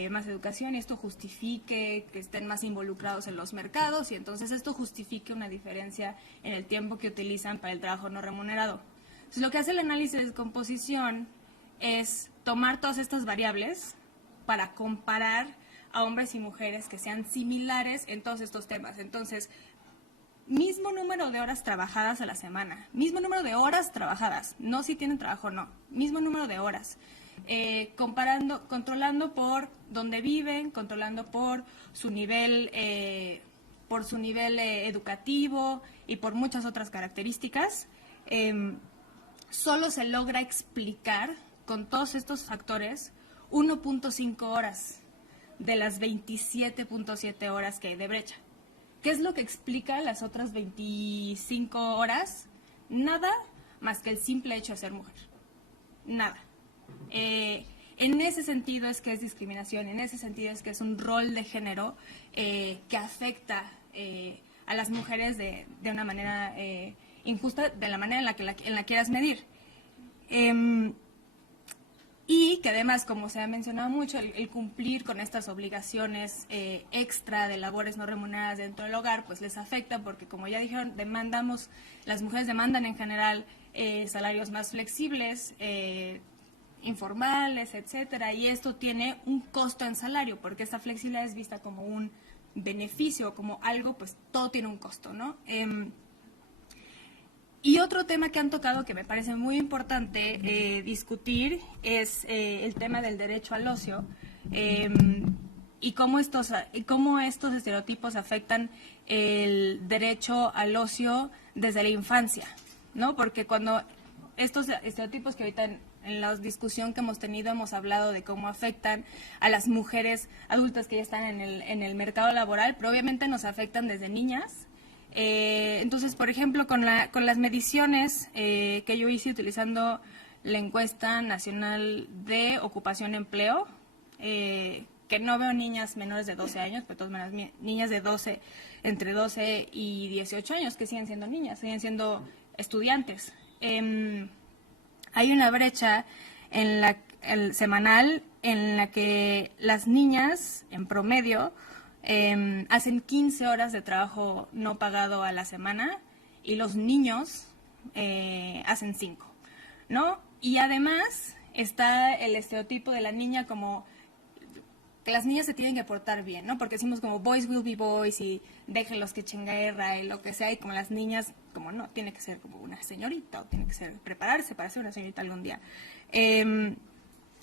más educación, y esto justifique que estén más involucrados en los mercados, y entonces esto justifique una diferencia en el tiempo que utilizan para el trabajo no remunerado. Entonces, lo que hace el análisis de descomposición es tomar todas estas variables para comparar a hombres y mujeres que sean similares en todos estos temas. Entonces, mismo número de horas trabajadas a la semana, mismo número de horas trabajadas, no si tienen trabajo o no, mismo número de horas, controlando por dónde viven, controlando por su nivel educativo y por muchas otras características. Solo se logra explicar con todos estos factores 1.5 horas de las 27.7 horas que hay de brecha. ¿Qué es lo que explica las otras 25 horas? Nada más que el simple hecho de ser mujer. Nada. En ese sentido es que es discriminación, en ese sentido es que es un rol de género que afecta a las mujeres de una manera injusta, de la manera en la quieras medir. Y que además, como se ha mencionado mucho, el cumplir con estas obligaciones extra de labores no remuneradas dentro del hogar, pues les afecta porque, como ya dijeron, las mujeres demandan en general salarios más flexibles, informales, etcétera, y esto tiene un costo en salario, porque esta flexibilidad es vista como un beneficio, como algo, pues todo tiene un costo, ¿no? Y otro tema que han tocado que me parece muy importante discutir es el tema del derecho al ocio y cómo estos estereotipos afectan el derecho al ocio desde la infancia, ¿no? Porque cuando estos estereotipos que ahorita en la discusión que hemos tenido hemos hablado de cómo afectan a las mujeres adultas que ya están en el mercado laboral, pero obviamente nos afectan desde niñas. Entonces, por ejemplo, con las mediciones que yo hice utilizando la encuesta nacional de ocupación y empleo, que no veo niñas menores de 12 años, pero de todas maneras niñas de entre 12 y 18 años, que siguen siendo niñas, siguen siendo estudiantes. Hay una brecha semanal en la que las niñas, en promedio, hacen 15 horas de trabajo no pagado a la semana y los niños hacen 5, ¿no? Y además está el estereotipo de la niña como que las niñas se tienen que portar bien, ¿no? Porque decimos como boys will be boys y déjenlos que echen guerra y lo que sea, y como las niñas, como no, tiene que ser como una señorita o tiene que ser prepararse para ser una señorita algún día.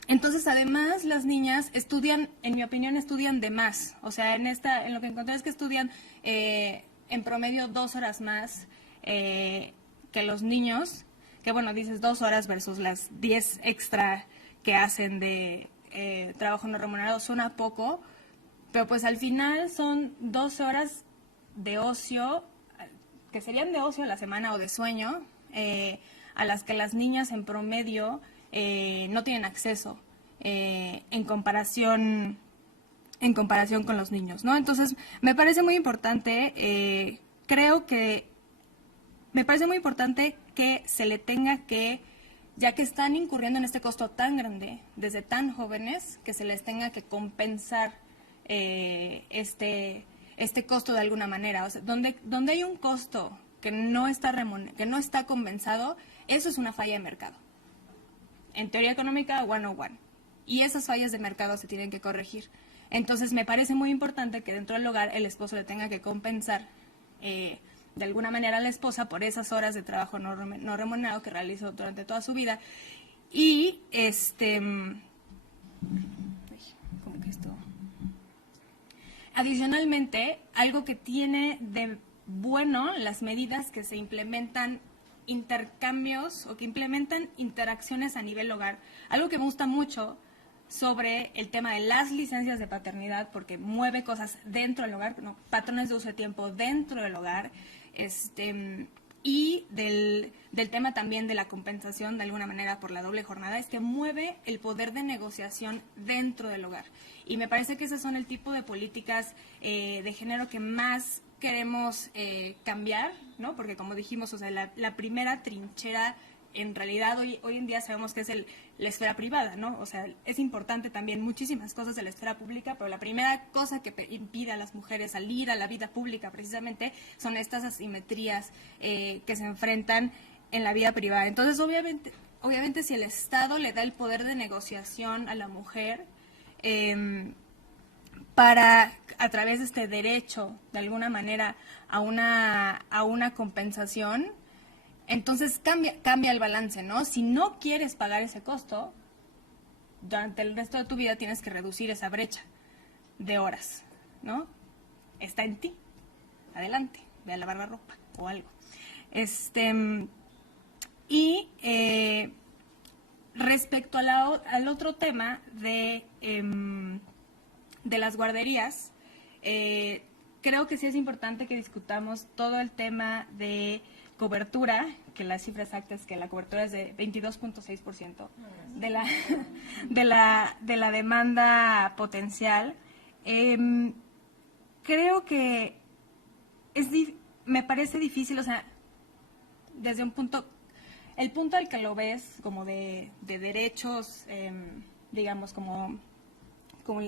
Entonces, además, las niñas estudian, en mi opinión, estudian de más. O sea, en lo que encontré es que estudian en promedio 2 horas más que los niños, que bueno, dices 2 horas versus las 10 extra que hacen de trabajo no remunerado, suena poco, pero pues al final son 12 horas de ocio, que serían de ocio a la semana o de sueño, a las que las niñas en promedio no tienen acceso en comparación con los niños, ¿no? Entonces, me parece muy importante, me parece muy importante que se le tenga que, ya que están incurriendo en este costo tan grande, desde tan jóvenes, que se les tenga que compensar este costo de alguna manera. O sea, donde hay un costo que no está compensado, eso es una falla de mercado. En teoría económica, 101. Y esas fallas de mercado se tienen que corregir. Entonces, me parece muy importante que dentro del hogar el esposo le tenga que compensar de alguna manera a la esposa por esas horas de trabajo no remunerado que realizó durante toda su vida. Y adicionalmente, algo que tiene de bueno las medidas que se implementan intercambios o que implementan interacciones a nivel hogar. Algo que me gusta mucho sobre el tema de las licencias de paternidad, porque mueve cosas dentro del hogar, ¿no? Patrones de uso de tiempo dentro del hogar, y del tema también de la compensación de alguna manera por la doble jornada, es que mueve el poder de negociación dentro del hogar. Y me parece que esas son el tipo de políticas de género que más queremos cambiar, ¿no? Porque como dijimos, o sea, la primera trinchera en realidad hoy en día sabemos que es la esfera privada, ¿no? O sea, es importante también muchísimas cosas de la esfera pública, pero la primera cosa que impide a las mujeres salir a la vida pública precisamente son estas asimetrías que se enfrentan en la vida privada. Entonces, obviamente si el Estado le da el poder de negociación a la mujer para, a través de este derecho, de alguna manera, a una compensación, entonces cambia el balance, ¿no? Si no quieres pagar ese costo, durante el resto de tu vida tienes que reducir esa brecha de horas, ¿no? Está en ti. Adelante, ve a lavar la ropa o algo. Y respecto al otro tema de las guarderías, creo que sí es importante que discutamos todo el tema de cobertura, que la cifra exacta es que la cobertura es de 22.6% de la demanda potencial. Creo que me parece difícil, o sea, desde el punto al que lo ves como de derechos, digamos, como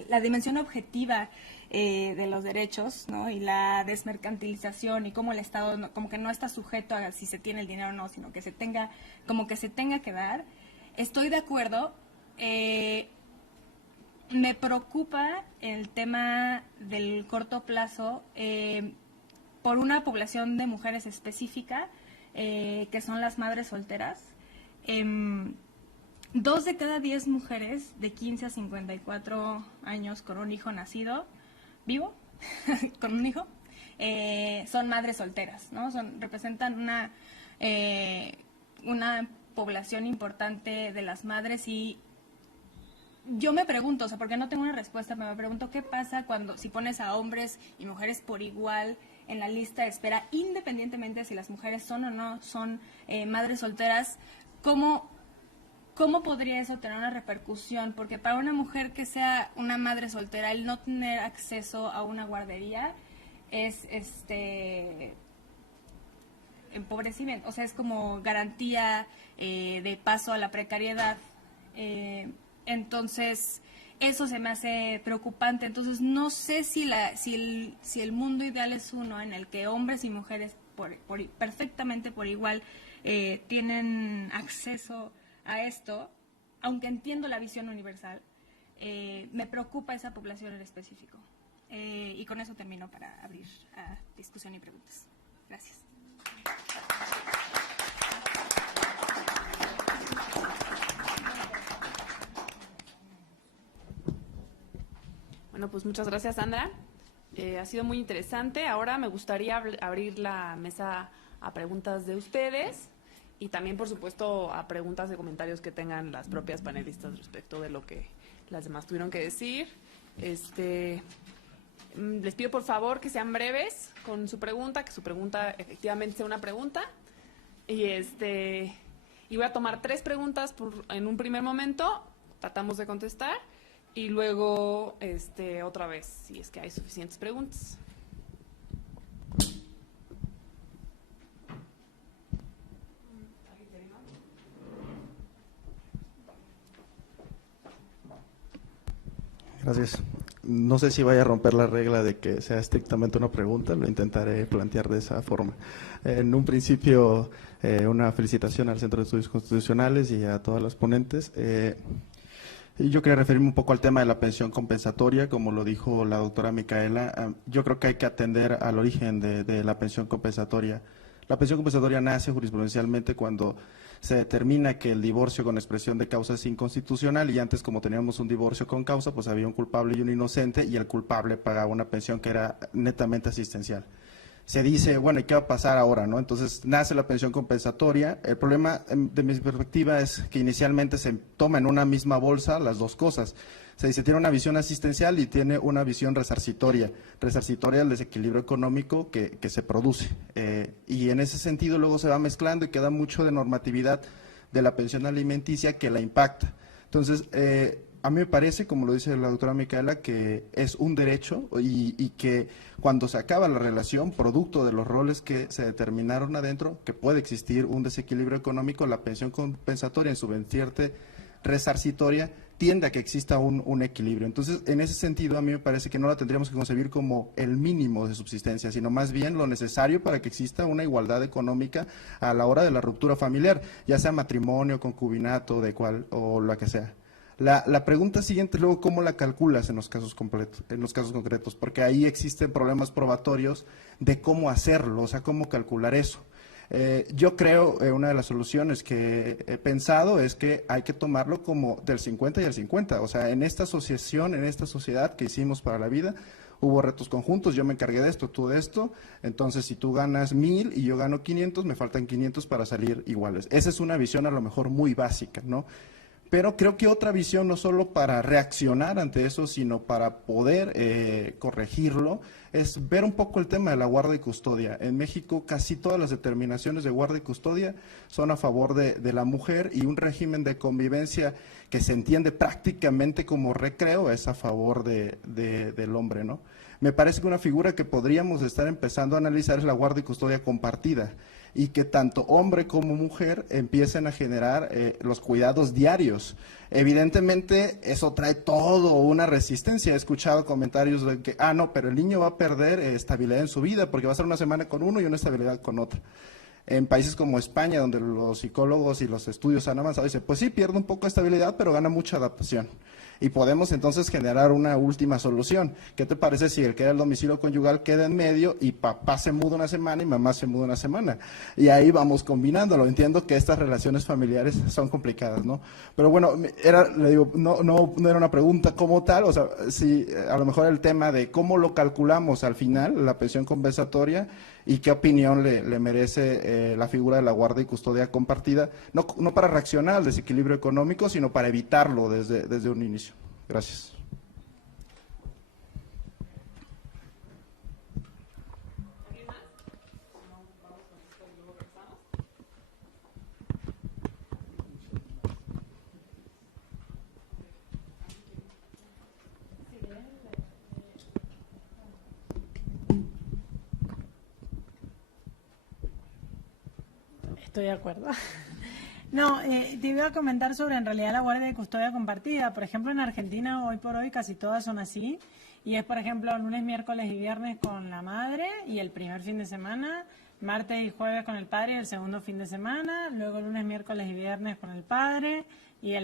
la dimensión objetiva de los derechos, ¿no? Y la desmercantilización y cómo el Estado como que no está sujeto a si se tiene el dinero o no, sino que se tenga que dar. Estoy de acuerdo. Me preocupa el tema del corto plazo por una población de mujeres específica, que son las madres solteras. 2 de cada 10 mujeres de 15 a 54 años con un hijo nacido, vivo, con un hijo, son madres solteras, ¿no? Representan una población importante de las madres, y yo me pregunto, o sea, porque no tengo una respuesta, pero me pregunto qué pasa si pones a hombres y mujeres por igual en la lista de espera, independientemente de si las mujeres son o no son madres solteras. ¿Cómo podría eso tener una repercusión? Porque para una mujer que sea una madre soltera, el no tener acceso a una guardería es empobrecimiento, o sea, es como garantía de paso a la precariedad Entonces, eso se me hace preocupante. Entonces, no sé si el mundo ideal es uno en el que hombres y mujeres perfectamente por igual tienen acceso a esto, aunque entiendo la visión universal, me preocupa esa población en específico. Y con eso termino para abrir a discusión y preguntas. Gracias. Bueno, pues muchas gracias, Sandra. Ha sido muy interesante. Ahora me gustaría abrir la mesa a preguntas de ustedes y también, por supuesto, a preguntas y comentarios que tengan las propias panelistas respecto de lo que las demás tuvieron que decir. Les pido, por favor, que sean breves con su pregunta, que su pregunta efectivamente sea una pregunta. Y voy a tomar 3 preguntas en un primer momento, tratamos de contestar. Y luego, otra vez, si es que hay suficientes preguntas. Gracias. No sé si vaya a romper la regla de que sea estrictamente una pregunta, lo intentaré plantear de esa forma. En un principio, una felicitación al Centro de Estudios Constitucionales y a todas las ponentes. Y yo quería referirme un poco al tema de la pensión compensatoria, como lo dijo la doctora Micaela. Yo creo que hay que atender al origen de la pensión compensatoria. La pensión compensatoria nace jurisprudencialmente cuando se determina que el divorcio con expresión de causa es inconstitucional y antes, como teníamos un divorcio con causa, pues había un culpable y un inocente y el culpable pagaba una pensión que era netamente asistencial. Se dice, bueno, ¿y qué va a pasar ahora, no? Entonces, nace la pensión compensatoria. El problema, de mi perspectiva, es que inicialmente se toma en una misma bolsa las dos cosas. Se dice, tiene una visión asistencial y tiene una visión resarcitoria. Resarcitoria el desequilibrio económico que se produce. Y en ese sentido luego se va mezclando y queda mucho de normatividad de la pensión alimenticia que la impacta. Entonces, a mí me parece, como lo dice la doctora Micaela, que es un derecho y que cuando se acaba la relación, producto de los roles que se determinaron adentro, que puede existir un desequilibrio económico, la pensión compensatoria en su vertiente resarcitoria tiende a que exista un equilibrio. Entonces, en ese sentido, a mí me parece que no la tendríamos que concebir como el mínimo de subsistencia, sino más bien lo necesario para que exista una igualdad económica a la hora de la ruptura familiar, ya sea matrimonio, concubinato, o la que sea. La pregunta siguiente, luego, ¿cómo la calculas en los casos concretos? Porque ahí existen problemas probatorios de cómo hacerlo, o sea, cómo calcular eso. Yo creo, una de las soluciones que he pensado es que hay que tomarlo como del 50 y el 50. O sea, en esta asociación, en esta sociedad que hicimos para la vida, hubo retos conjuntos, yo me encargué de esto, tú de esto, entonces si tú ganas 1,000 y yo gano 500, me faltan 500 para salir iguales. Esa es una visión a lo mejor muy básica, ¿no? Pero creo que otra visión, no solo para reaccionar ante eso, sino para poder corregirlo, es ver un poco el tema de la guarda y custodia. En México casi todas las determinaciones de guarda y custodia son a favor de la mujer y un régimen de convivencia que se entiende prácticamente como recreo es a favor del hombre, ¿no? Me parece que una figura que podríamos estar empezando a analizar es la guarda y custodia compartida, y que tanto hombre como mujer empiecen a generar los cuidados diarios. Evidentemente, eso trae todo una resistencia. He escuchado comentarios de que, no, pero el niño va a perder estabilidad en su vida porque va a ser una semana con uno y una estabilidad con otra. En países como España, donde los psicólogos y los estudios han avanzado, dicen, pues sí, pierde un poco de estabilidad, pero gana mucha adaptación. Y podemos entonces generar una última solución. ¿Qué te parece si el que era el domicilio conyugal queda en medio y papá se muda una semana y mamá se muda una semana? Y ahí vamos combinándolo. Entiendo que estas relaciones familiares son complicadas, ¿no? Pero bueno, le digo, no era una pregunta como tal, o sea, sí, a lo mejor el tema de cómo lo calculamos al final, la pensión compensatoria, y qué opinión le merece la figura de la guarda y custodia compartida, no para reaccionar al desequilibrio económico, sino para evitarlo desde un inicio. Gracias. Estoy de acuerdo. No, te iba a comentar sobre en realidad la guardia de custodia compartida. Por ejemplo, en Argentina hoy por hoy casi todas son así. Y es, por ejemplo, lunes, miércoles y viernes con la madre y el primer fin de semana, martes y jueves con el padre y el segundo fin de semana, luego lunes, miércoles y viernes con el padre y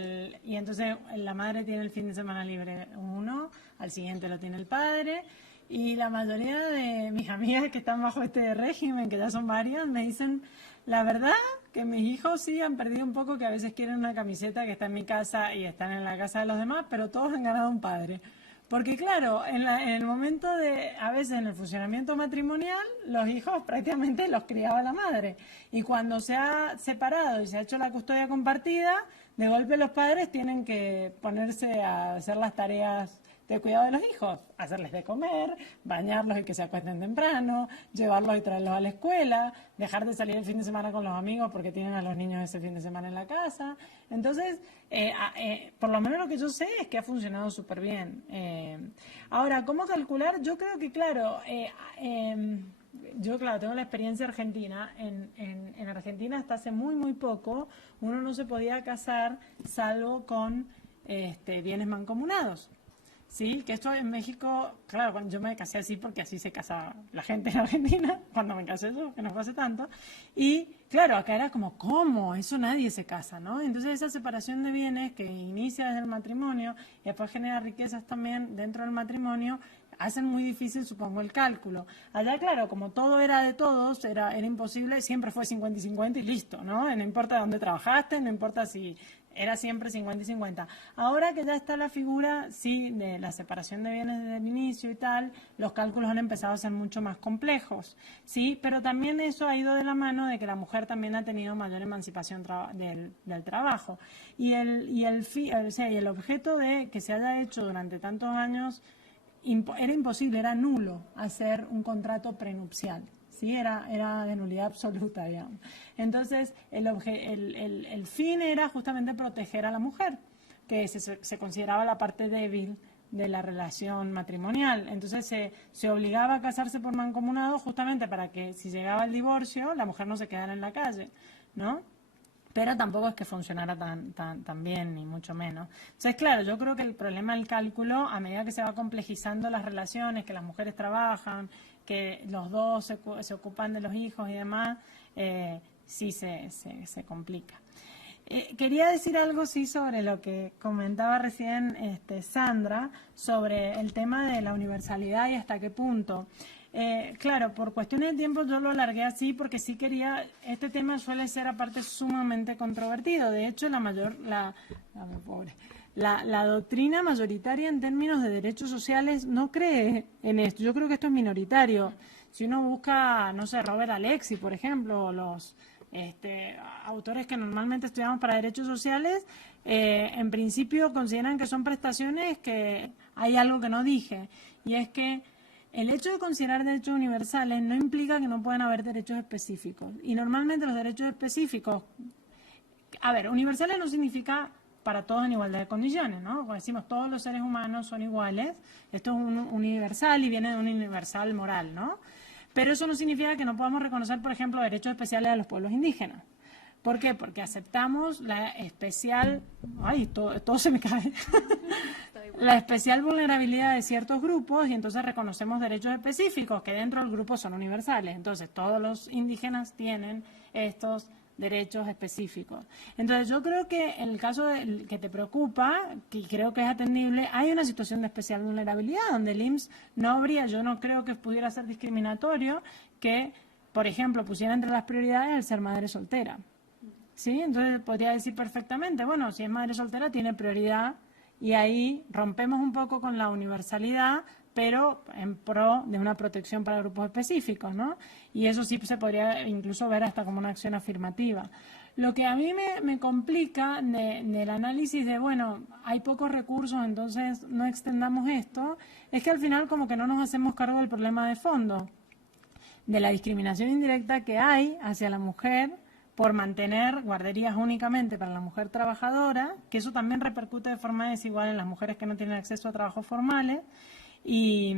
entonces la madre tiene el fin de semana libre uno, al siguiente lo tiene el padre. Y la mayoría de mis amigas que están bajo este régimen, que ya son varias, me dicen, la verdad que mis hijos sí han perdido un poco, que a veces quieren una camiseta que está en mi casa y están en la casa de los demás, pero todos han ganado un padre. Porque claro, en el momento a veces en el funcionamiento matrimonial, los hijos prácticamente los criaba la madre. Y cuando se ha separado y se ha hecho la custodia compartida, de golpe los padres tienen que ponerse a hacer las tareas de cuidado de los hijos, hacerles de comer, bañarlos y que se acuesten temprano, llevarlos y traerlos a la escuela, dejar de salir el fin de semana con los amigos porque tienen a los niños ese fin de semana en la casa. Entonces, por lo menos lo que yo sé es que ha funcionado súper bien. Ahora, ¿cómo calcular? Yo creo que, claro, yo, claro, tengo la experiencia argentina. En Argentina hasta hace muy, muy poco uno no se podía casar salvo con bienes mancomunados. Sí, que esto en México, claro, cuando yo me casé así porque así se casaba la gente en Argentina, cuando me casé yo, que no fue hace tanto, y claro, acá era como, ¿cómo? Eso nadie se casa, ¿no? Entonces esa separación de bienes que inicia desde el matrimonio y después genera riquezas también dentro del matrimonio, hacen muy difícil, supongo, el cálculo. Allá, claro, como todo era de todos, era imposible, siempre fue 50 y 50 y listo, ¿no? No importa dónde trabajaste, no importa si... Era siempre 50 y 50. Ahora que ya está la figura, sí, de la separación de bienes desde el inicio y tal, los cálculos han empezado a ser mucho más complejos, sí, pero también eso ha ido de la mano de que la mujer también ha tenido mayor emancipación del trabajo. Y el objeto de que se haya hecho durante tantos años era imposible, era nulo hacer un contrato prenupcial. Sí, era de nulidad absoluta, digamos. Entonces, el fin era justamente proteger a la mujer, que se consideraba la parte débil de la relación matrimonial. Entonces, se obligaba a casarse por mancomunado justamente para que si llegaba el divorcio, la mujer no se quedara en la calle, ¿no? Pero tampoco es que funcionara tan bien, ni mucho menos. Entonces, claro, yo creo que el problema del cálculo, a medida que se va complejizando las relaciones, que las mujeres trabajan, que los dos se ocupan de los hijos y demás, sí se complica. Quería decir algo, sí, sobre lo que comentaba recién Sandra, sobre el tema de la universalidad y hasta qué punto. Claro, por cuestiones de tiempo yo lo alargué así porque sí quería, este tema suele ser aparte sumamente controvertido. De hecho, la doctrina mayoritaria en términos de derechos sociales no cree en esto. Yo creo que esto es minoritario. Si uno busca, no sé, Robert Alexi, por ejemplo, los autores que normalmente estudiamos para derechos sociales, en principio consideran que son prestaciones que hay algo que no dije, y es que el hecho de considerar derechos universales no implica que no puedan haber derechos específicos. Y normalmente los derechos específicos, universales no significa para todos en igualdad de condiciones, ¿no? Cuando decimos todos los seres humanos son iguales, esto es un universal y viene de un universal moral, ¿no? Pero eso no significa que no podamos reconocer, por ejemplo, derechos especiales a los pueblos indígenas. ¿Por qué? Porque aceptamos la especial... ¡Ay, todo se me cae! La especial vulnerabilidad de ciertos grupos y entonces reconocemos derechos específicos que dentro del grupo son universales. Entonces, todos los indígenas tienen estos derechos específicos. Entonces, yo creo que en el caso que te preocupa, que creo que es atendible, hay una situación de especial vulnerabilidad donde el IMSS no habría, yo no creo que pudiera ser discriminatorio que, por ejemplo, pusiera entre las prioridades el ser madre soltera. ¿Sí? Entonces, podría decir perfectamente, bueno, si es madre soltera tiene prioridad y ahí rompemos un poco con la universalidad, pero en pro de una protección para grupos específicos, ¿no? Y eso sí se podría incluso ver hasta como una acción afirmativa. Lo que a mí me complica del análisis de, bueno, hay pocos recursos, entonces no extendamos esto, es que al final como que no nos hacemos cargo del problema de fondo, de la discriminación indirecta que hay hacia la mujer por mantener guarderías únicamente para la mujer trabajadora, que eso también repercute de forma desigual en las mujeres que no tienen acceso a trabajos formales, y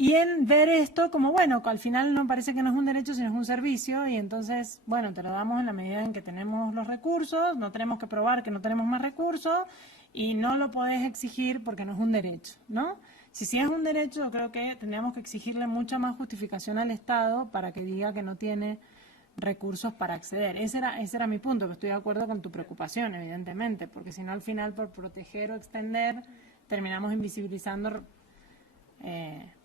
Y en ver esto como, bueno, que al final no parece que no es un derecho, sino es un servicio, y entonces, bueno, te lo damos en la medida en que tenemos los recursos, no tenemos que probar que no tenemos más recursos, y no lo podés exigir porque no es un derecho, ¿no? Si es un derecho, yo creo que tendríamos que exigirle mucha más justificación al Estado para que diga que no tiene recursos para acceder. Ese era mi punto, que estoy de acuerdo con tu preocupación, evidentemente, porque si no, al final, por proteger o extender, terminamos invisibilizando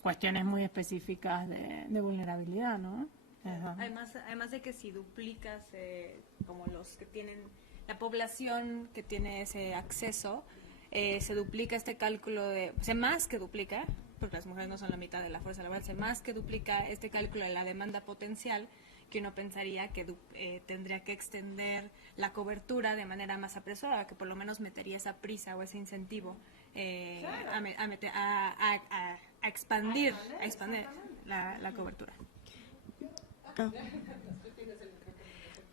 cuestiones muy específicas de vulnerabilidad, ¿no? Además de que si duplicas como los que tienen, la población que tiene ese acceso, se duplica este cálculo más que duplica, porque las mujeres no son la mitad de la fuerza laboral, se más que duplica este cálculo de la demanda potencial, que uno pensaría que tendría que extender la cobertura de manera más apresurada, que por lo menos metería esa prisa o ese incentivo a expandir la cobertura.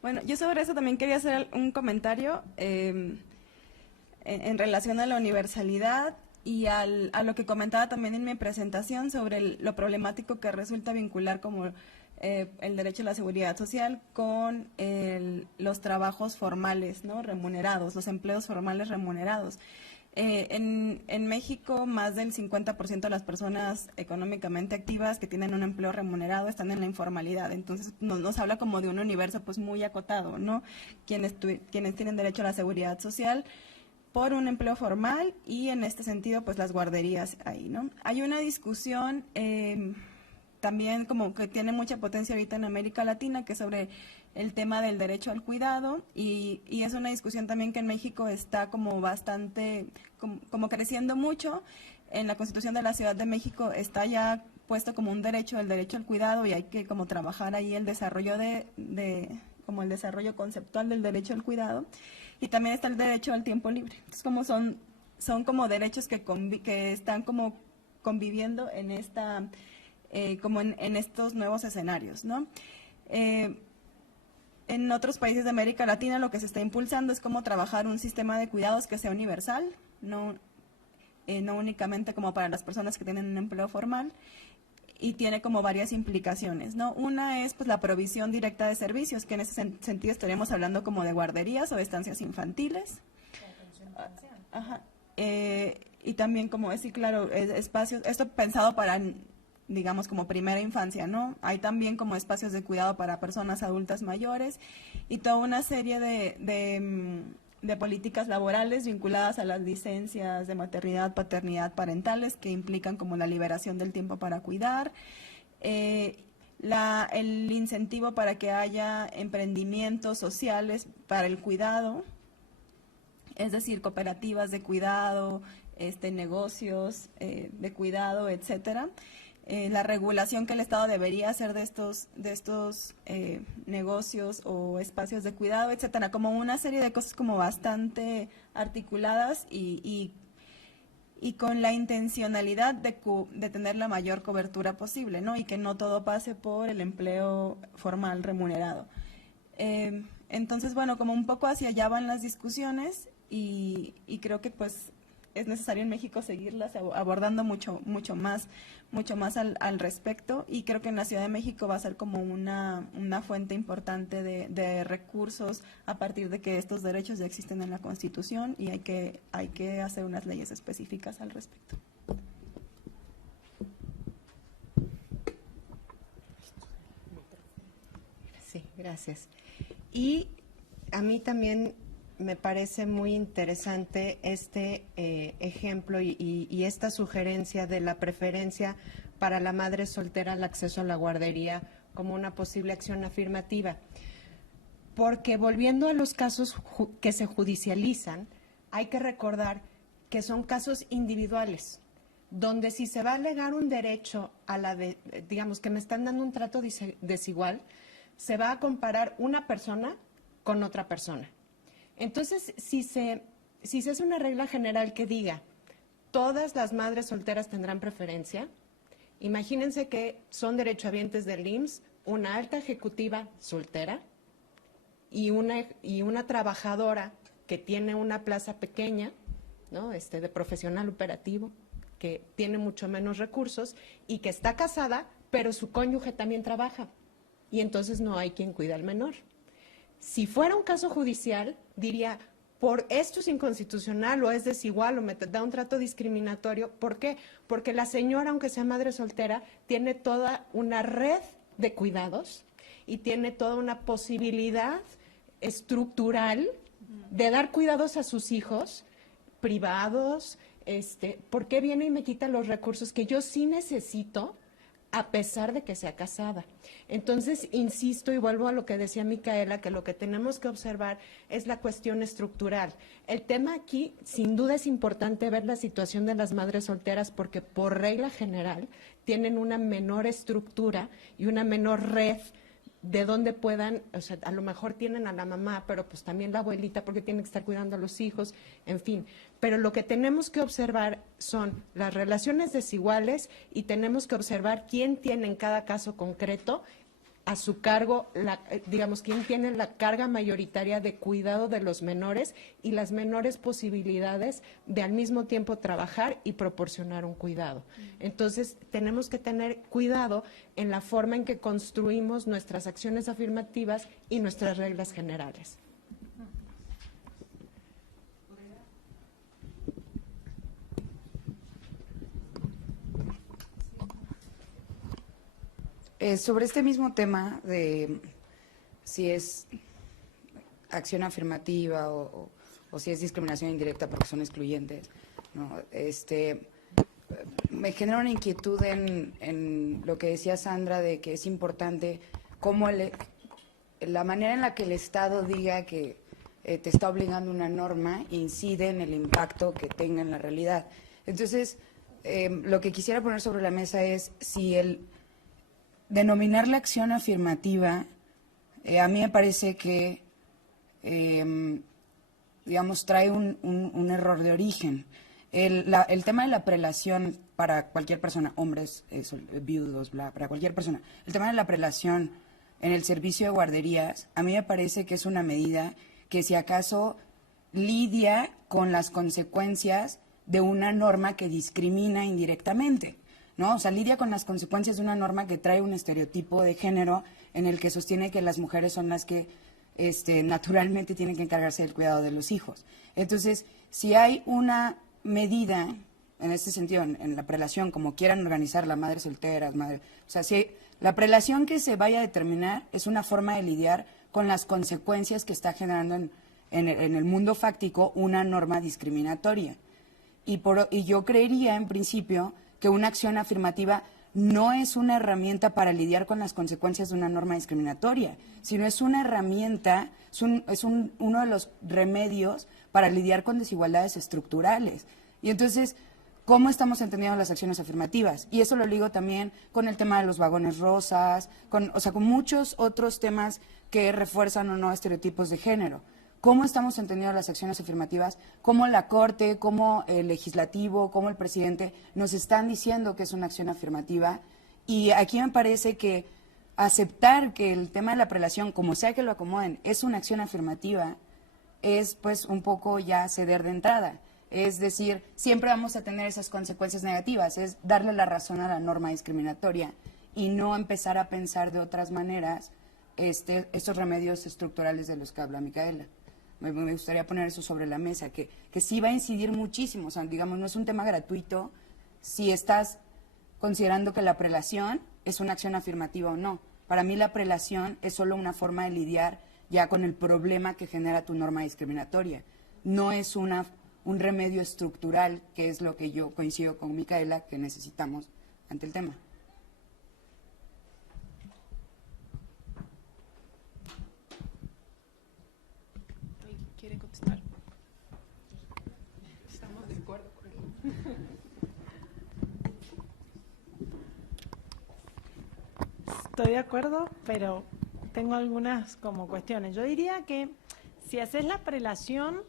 Bueno, yo sobre eso también quería hacer un comentario en relación a la universalidad y a lo que comentaba también en mi presentación sobre lo problemático que resulta vincular como el derecho a la seguridad social con los trabajos formales, ¿no? Remunerados, los empleos formales remunerados. En México, más del 50% de las personas económicamente activas que tienen un empleo remunerado están en la informalidad. Entonces, nos habla como de un universo pues muy acotado, ¿no? Quienes tienen derecho a la seguridad social por un empleo formal y en este sentido, pues las guarderías ahí, ¿no? Hay una discusión también como que tiene mucha potencia ahorita en América Latina, que es sobre el tema del derecho al cuidado y es una discusión también que en México está como bastante, como creciendo mucho. En la Constitución de la Ciudad de México está ya puesto como un derecho, el derecho al cuidado, y hay que como trabajar ahí el desarrollo como el desarrollo conceptual del derecho al cuidado. Y también está el derecho al tiempo libre. Entonces, como son como derechos que están como conviviendo en esta, como en estos nuevos escenarios, ¿no? En otros países de América Latina lo que se está impulsando es cómo trabajar un sistema de cuidados que sea universal, no únicamente como para las personas que tienen un empleo formal, y tiene como varias implicaciones, ¿no? Una es pues la provisión directa de servicios, que en ese sentido estaríamos hablando como de guarderías o de estancias infantiles. Ajá. Y también como decir, claro, espacios, esto pensado para, digamos, como primera infancia, ¿no? Hay también como espacios de cuidado para personas adultas mayores y toda una serie de políticas laborales vinculadas a las licencias de maternidad, paternidad, parentales, que implican como la liberación del tiempo para cuidar, el incentivo para que haya emprendimientos sociales para el cuidado, es decir, cooperativas de cuidado, negocios de cuidado, etcétera. La regulación que el Estado debería hacer de estos negocios o espacios de cuidado, etcétera, como una serie de cosas como bastante articuladas y con la intencionalidad de tener la mayor cobertura posible, ¿no? Y que no todo pase por el empleo formal remunerado. Entonces, bueno, como un poco hacia allá van las discusiones y creo que pues es necesario en México seguirlas abordando mucho más al respecto, y creo que en la Ciudad de México va a ser como una fuente importante de recursos a partir de que estos derechos ya existen en la Constitución y hay que hacer unas leyes específicas al respecto. Sí, gracias. Y a mí también me parece muy interesante este ejemplo y esta sugerencia de la preferencia para la madre soltera al acceso a la guardería como una posible acción afirmativa. Porque volviendo a los casos que se judicializan, hay que recordar que son casos individuales, donde si se va a alegar un derecho a digamos que me están dando un trato desigual, se va a comparar una persona con otra persona. Entonces, si se hace una regla general que diga todas las madres solteras tendrán preferencia, imagínense que son derechohabientes del IMSS, una alta ejecutiva soltera y una trabajadora que tiene una plaza pequeña, ¿no? De profesional operativo, que tiene mucho menos recursos y que está casada, pero su cónyuge también trabaja. Y entonces no hay quien cuida al menor. Si fuera un caso judicial, diría, por esto es inconstitucional o es desigual o me da un trato discriminatorio. ¿Por qué? Porque la señora, aunque sea madre soltera, tiene toda una red de cuidados y tiene toda una posibilidad estructural de dar cuidados a sus hijos privados. ¿Por qué viene y me quita los recursos que yo sí necesito a pesar de que sea casada? Entonces, insisto y vuelvo a lo que decía Micaela, que lo que tenemos que observar es la cuestión estructural. El tema aquí, sin duda es importante ver la situación de las madres solteras porque por regla general tienen una menor estructura y una menor red de donde puedan, o sea, a lo mejor tienen a la mamá, pero pues también la abuelita porque tiene que estar cuidando a los hijos, en fin. Pero lo que tenemos que observar son las relaciones desiguales y tenemos que observar quién tiene en cada caso concreto a su cargo, digamos, quién tiene la carga mayoritaria de cuidado de los menores y las menores posibilidades de al mismo tiempo trabajar y proporcionar un cuidado. Entonces, tenemos que tener cuidado en la forma en que construimos nuestras acciones afirmativas y nuestras reglas generales. Sobre este mismo tema de si es acción afirmativa o si es discriminación indirecta porque son excluyentes, ¿no? Me genera una inquietud en lo que decía Sandra de que es importante cómo la manera en la que el Estado diga que te está obligando una norma incide en el impacto que tenga en la realidad. Entonces, lo que quisiera poner sobre la mesa es si denominar la acción afirmativa, a mí me parece que, digamos, trae un error de origen. El tema de la prelación para cualquier persona, hombres, viudos, para cualquier persona, el tema de la prelación en el servicio de guarderías, a mí me parece que es una medida que si acaso lidia con las consecuencias de una norma que discrimina indirectamente, ¿no? O sea, lidia con las consecuencias de una norma que trae un estereotipo de género en el que sostiene que las mujeres son las que naturalmente tienen que encargarse del cuidado de los hijos. Entonces, si hay una medida en este sentido, en la prelación, como quieran organizar la madre soltera, o sea, si la prelación que se vaya a determinar es una forma de lidiar con las consecuencias que está generando en el mundo fáctico una norma discriminatoria. Y yo creería, en principio, que una acción afirmativa no es una herramienta para lidiar con las consecuencias de una norma discriminatoria, sino es una herramienta, es uno de los remedios para lidiar con desigualdades estructurales. Y entonces, ¿cómo estamos entendiendo las acciones afirmativas? Y eso lo ligo también con el tema de los vagones rosas, con muchos otros temas que refuerzan o no estereotipos de género. ¿Cómo estamos entendiendo las acciones afirmativas? ¿Cómo la Corte, cómo el legislativo, cómo el presidente nos están diciendo que es una acción afirmativa? Y aquí me parece que aceptar que el tema de la prelación, como sea que lo acomoden, es una acción afirmativa, es pues un poco ya ceder de entrada. Es decir, siempre vamos a tener esas consecuencias negativas, es darle la razón a la norma discriminatoria y no empezar a pensar de otras maneras estos remedios estructurales de los que habla Micaela. Me gustaría poner eso sobre la mesa, que sí va a incidir muchísimo, o sea, digamos, no es un tema gratuito si estás considerando que la prelación es una acción afirmativa o no. Para mí la prelación es solo una forma de lidiar ya con el problema que genera tu norma discriminatoria. No es un remedio estructural, que es lo que yo coincido con Micaela, que necesitamos ante el tema. ¿Quiere contestar? Estamos de acuerdo con él. Estoy de acuerdo, pero tengo algunas como cuestiones. Yo diría que si haces la prelación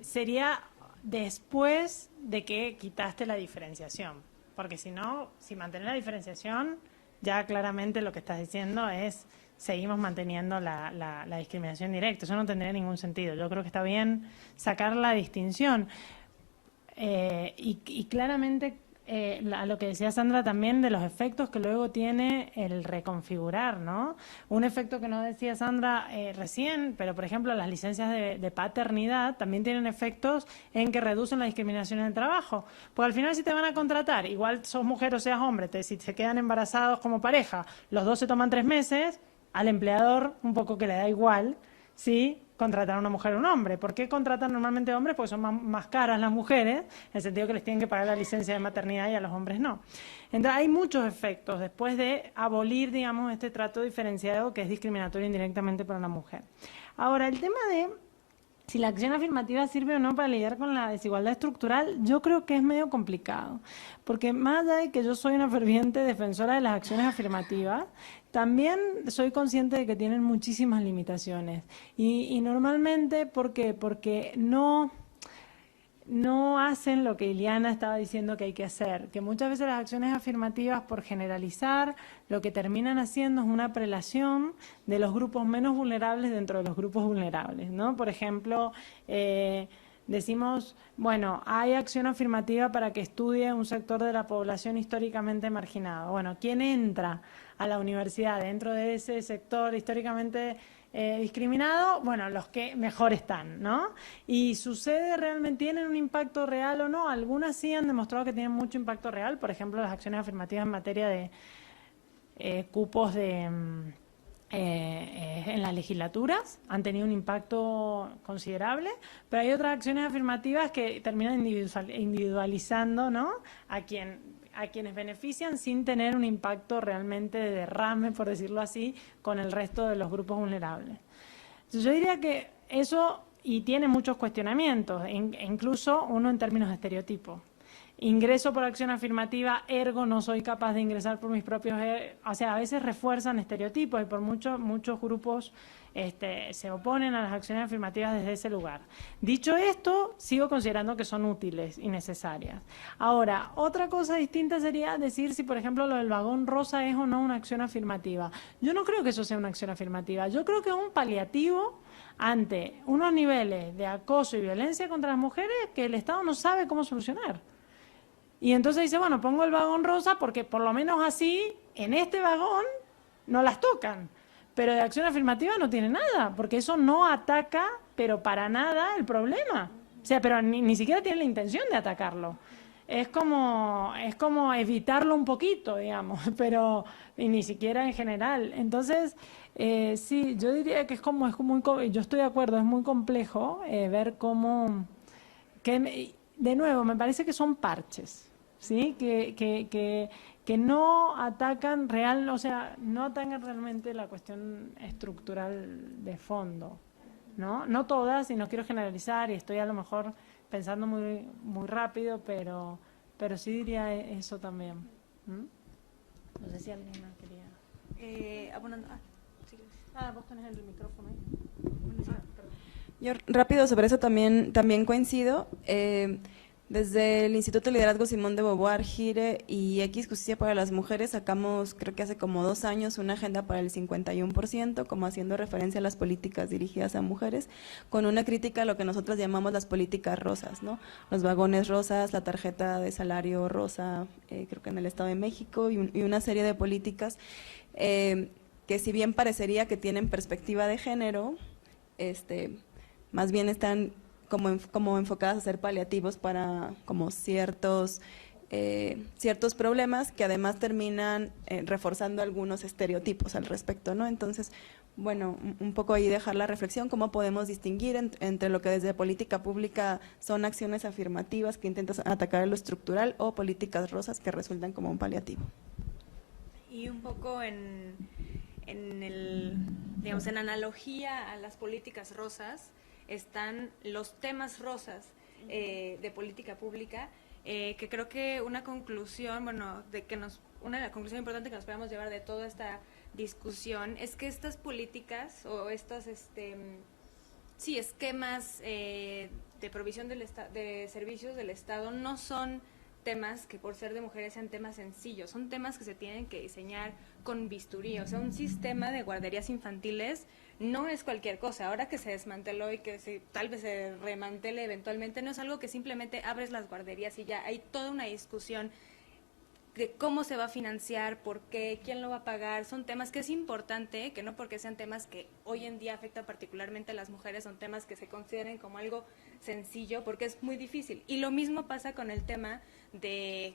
sería después de que quitaste la diferenciación, porque si no, si mantenés la diferenciación, ya claramente lo que estás diciendo es seguimos manteniendo la discriminación directa. Eso no tendría ningún sentido. Yo creo que está bien sacar la distinción. y claramente a lo que decía Sandra también de los efectos que luego tiene el reconfigurar, ¿no? Un efecto que no decía Sandra recién, pero por ejemplo las licencias de paternidad también tienen efectos en que reducen la discriminación en el trabajo. Porque al final si te van a contratar, igual sos mujer o seas hombre, si se quedan embarazados como pareja, los dos se toman 3 meses, al empleador un poco que le da igual, ¿sí? Contratar a una mujer o un hombre. ¿Por qué contratan normalmente hombres? Porque son más caras las mujeres, en el sentido que les tienen que pagar la licencia de maternidad y a los hombres no. Entonces hay muchos efectos después de abolir, digamos, este trato diferenciado que es discriminatorio indirectamente para la mujer. Ahora, el tema de si la acción afirmativa sirve o no para lidiar con la desigualdad estructural, yo creo que es medio complicado, porque más allá de que yo soy una ferviente defensora de las acciones afirmativas, también soy consciente de que tienen muchísimas limitaciones. Y normalmente, ¿por qué? Porque no hacen lo que Iliana estaba diciendo que hay que hacer, que muchas veces las acciones afirmativas, por generalizar, lo que terminan haciendo es una prelación de los grupos menos vulnerables dentro de los grupos vulnerables, ¿no? Por ejemplo, decimos, bueno, hay acción afirmativa para que estudie un sector de la población históricamente marginado. Bueno, ¿quién entra a la universidad dentro de ese sector históricamente discriminado? Bueno, los que mejor están, ¿no? Y sucede realmente, ¿tienen un impacto real o no? Algunas sí han demostrado que tienen mucho impacto real, por ejemplo, las acciones afirmativas en materia de cupos en las legislaturas han tenido un impacto considerable, pero hay otras acciones afirmativas que terminan individualizando, ¿no? a quienes benefician sin tener un impacto realmente de derrame, por decirlo así, con el resto de los grupos vulnerables. Entonces, yo diría que eso, y tiene muchos cuestionamientos, incluso uno en términos de estereotipo. Ingreso por acción afirmativa, ergo no soy capaz de ingresar por mis propios... o sea, a veces refuerzan estereotipos y por muchos grupos se oponen a las acciones afirmativas desde ese lugar. Dicho esto, sigo considerando que son útiles y necesarias. Ahora, otra cosa distinta sería decir si, por ejemplo, lo del vagón rosa es o no una acción afirmativa. Yo no creo que eso sea una acción afirmativa. Yo creo que es un paliativo ante unos niveles de acoso y violencia contra las mujeres que el Estado no sabe cómo solucionar. Y entonces dice, bueno, pongo el vagón rosa porque por lo menos así, en este vagón, no las tocan. Pero de acción afirmativa no tiene nada, porque eso no ataca, pero para nada, el problema. O sea, pero ni siquiera tiene la intención de atacarlo. Es como evitarlo un poquito, digamos, pero y ni siquiera en general. Entonces, sí, yo diría que yo estoy de acuerdo, es muy complejo ver cómo... de nuevo, me parece que son parches. ¿Sí? Que no atacan no atacan realmente la cuestión estructural de fondo, ¿no? No todas, y no quiero generalizar, y estoy a lo mejor pensando muy, muy rápido, pero sí diría eso también. No sé si alguien más quería... vos tenés el micrófono ahí. Yo rápido sobre eso también coincido. Desde el Instituto de Liderazgo Simón de Beauvoir, Gire y X Justicia para las Mujeres sacamos, creo que hace como 2 años, una agenda para el 51%, como haciendo referencia a las políticas dirigidas a mujeres, con una crítica a lo que nosotros llamamos las políticas rosas, ¿no? Los vagones rosas, la tarjeta de salario rosa, creo que en el Estado de México, y una serie de políticas que si bien parecería que tienen perspectiva de género, más bien están como enfocadas a ser paliativos para como ciertos problemas que además terminan reforzando algunos estereotipos al respecto, ¿no? Entonces, bueno, un poco ahí dejar la reflexión, cómo podemos distinguir entre lo que desde política pública son acciones afirmativas que intentan atacar lo estructural o políticas rosas que resultan como un paliativo. Y un poco en analogía a las políticas rosas, están los temas rosas de política pública, que creo que una conclusión, una conclusión importante que nos podemos llevar de toda esta discusión es que estas políticas o estos esquemas de provisión de servicios del Estado no son temas que por ser de mujeres sean temas sencillos, son temas que se tienen que diseñar con bisturí. O sea, un sistema de guarderías infantiles no es cualquier cosa. Ahora que se desmanteló y que tal vez se remantele eventualmente, no es algo que simplemente abres las guarderías y ya. Hay toda una discusión de cómo se va a financiar, por qué, quién lo va a pagar. Son temas que es importante, que no porque sean temas que hoy en día afectan particularmente a las mujeres, son temas que se consideren como algo sencillo, porque es muy difícil. Y lo mismo pasa con el tema de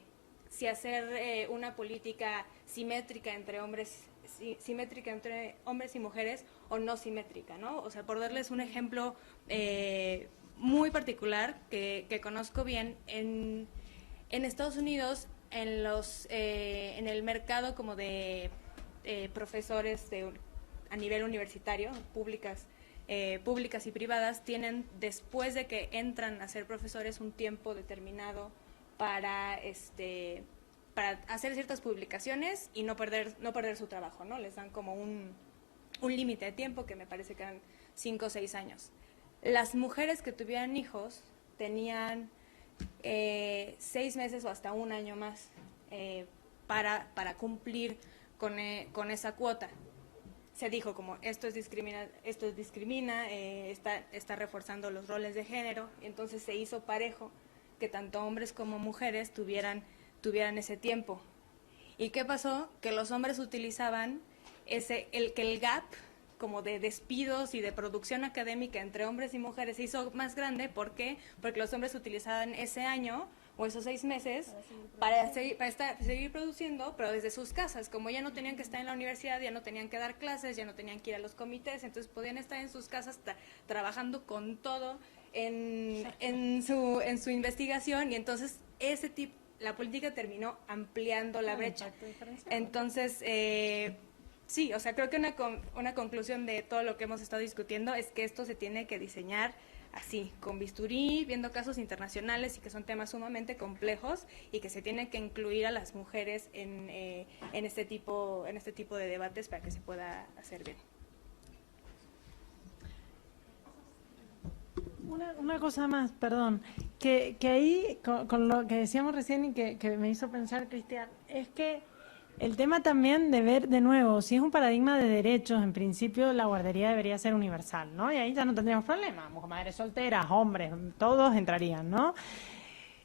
si hacer una política simétrica entre hombres y mujeres o no simétrica, ¿no? O sea, por darles un ejemplo muy particular que conozco bien, en Estados Unidos, en el mercado como de profesores a nivel universitario, públicas y privadas, tienen, después de que entran a ser profesores, un tiempo determinado para hacer ciertas publicaciones y no perder su trabajo, ¿no? Les dan como un límite de tiempo, que me parece que eran 5 o 6 años. Las mujeres que tuvieran hijos tenían 6 meses o hasta 1 año más para cumplir con esa cuota. Se dijo como esto discrimina, está reforzando los roles de género, entonces se hizo parejo que tanto hombres como mujeres tuvieran ese tiempo. ¿Y qué pasó? Que los hombres utilizaban el gap como de despidos y de producción académica entre hombres y mujeres se hizo más grande. ¿Por qué? Porque los hombres utilizaban ese año o esos 6 meses para seguir produciendo, pero desde sus casas. Como ya no tenían que estar en la universidad, ya no tenían que dar clases, ya no tenían que ir a los comités, entonces podían estar en sus casas trabajando con todo en su investigación, y entonces la política terminó ampliando la brecha. Entonces, sí, o sea, creo que una conclusión de todo lo que hemos estado discutiendo es que esto se tiene que diseñar así, con bisturí, viendo casos internacionales y que son temas sumamente complejos y que se tiene que incluir a las mujeres en este tipo de debates para que se pueda hacer bien. Una cosa más, perdón, que ahí, con lo que decíamos recién y que me hizo pensar, Cristian, es que el tema también de ver de nuevo, si es un paradigma de derechos, en principio la guardería debería ser universal, ¿no? Y ahí ya no tendríamos problemas, madres solteras, hombres, todos entrarían, ¿no?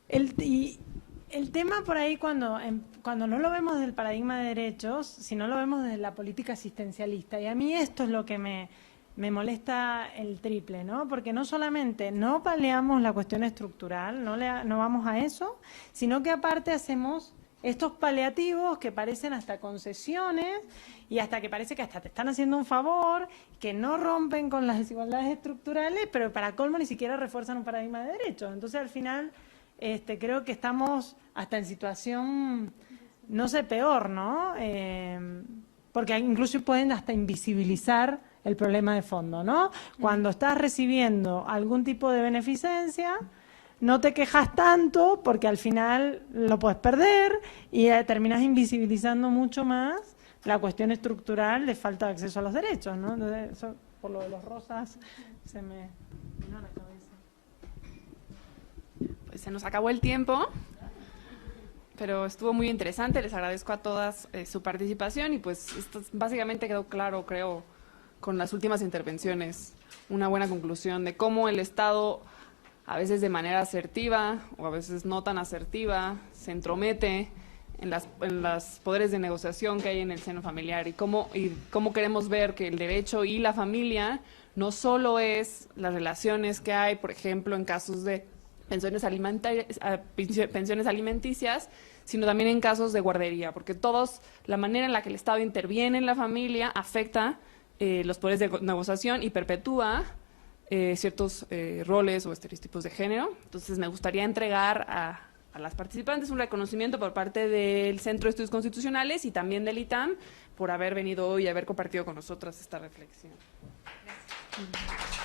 Y el tema por ahí cuando no lo vemos desde el paradigma de derechos, sino lo vemos desde la política asistencialista, y a mí esto es lo que me molesta el triple, ¿no? Porque no solamente no paliamos la cuestión estructural, no vamos a eso, sino que aparte hacemos estos paliativos que parecen hasta concesiones y hasta que parece que hasta te están haciendo un favor, que no rompen con las desigualdades estructurales, pero para colmo ni siquiera refuerzan un paradigma de derechos. Entonces, al final, creo que estamos hasta en situación, no sé, peor, ¿no? Porque incluso pueden hasta invisibilizar el problema de fondo, ¿no? Cuando estás recibiendo algún tipo de beneficencia, no te quejas tanto porque al final lo puedes perder y terminas invisibilizando mucho más la cuestión estructural de falta de acceso a los derechos, ¿no? Entonces, eso, por lo de los rosas, se me vino a la cabeza. Pues se nos acabó el tiempo, pero estuvo muy interesante. Les agradezco a todas su participación y pues esto básicamente quedó claro, creo, con las últimas intervenciones, una buena conclusión de cómo el Estado, a veces de manera asertiva o a veces no tan asertiva, se entromete en los poderes de negociación que hay en el seno familiar y cómo queremos ver que el derecho y la familia no solo es las relaciones que hay, por ejemplo, en casos de pensiones alimenticias, sino también en casos de guardería, porque la manera en la que el Estado interviene en la familia afecta los poderes de negociación y perpetúa ciertos roles o estereotipos de género. Entonces me gustaría entregar a las participantes un reconocimiento por parte del Centro de Estudios Constitucionales y también del ITAM por haber venido hoy y haber compartido con nosotras esta reflexión. Gracias.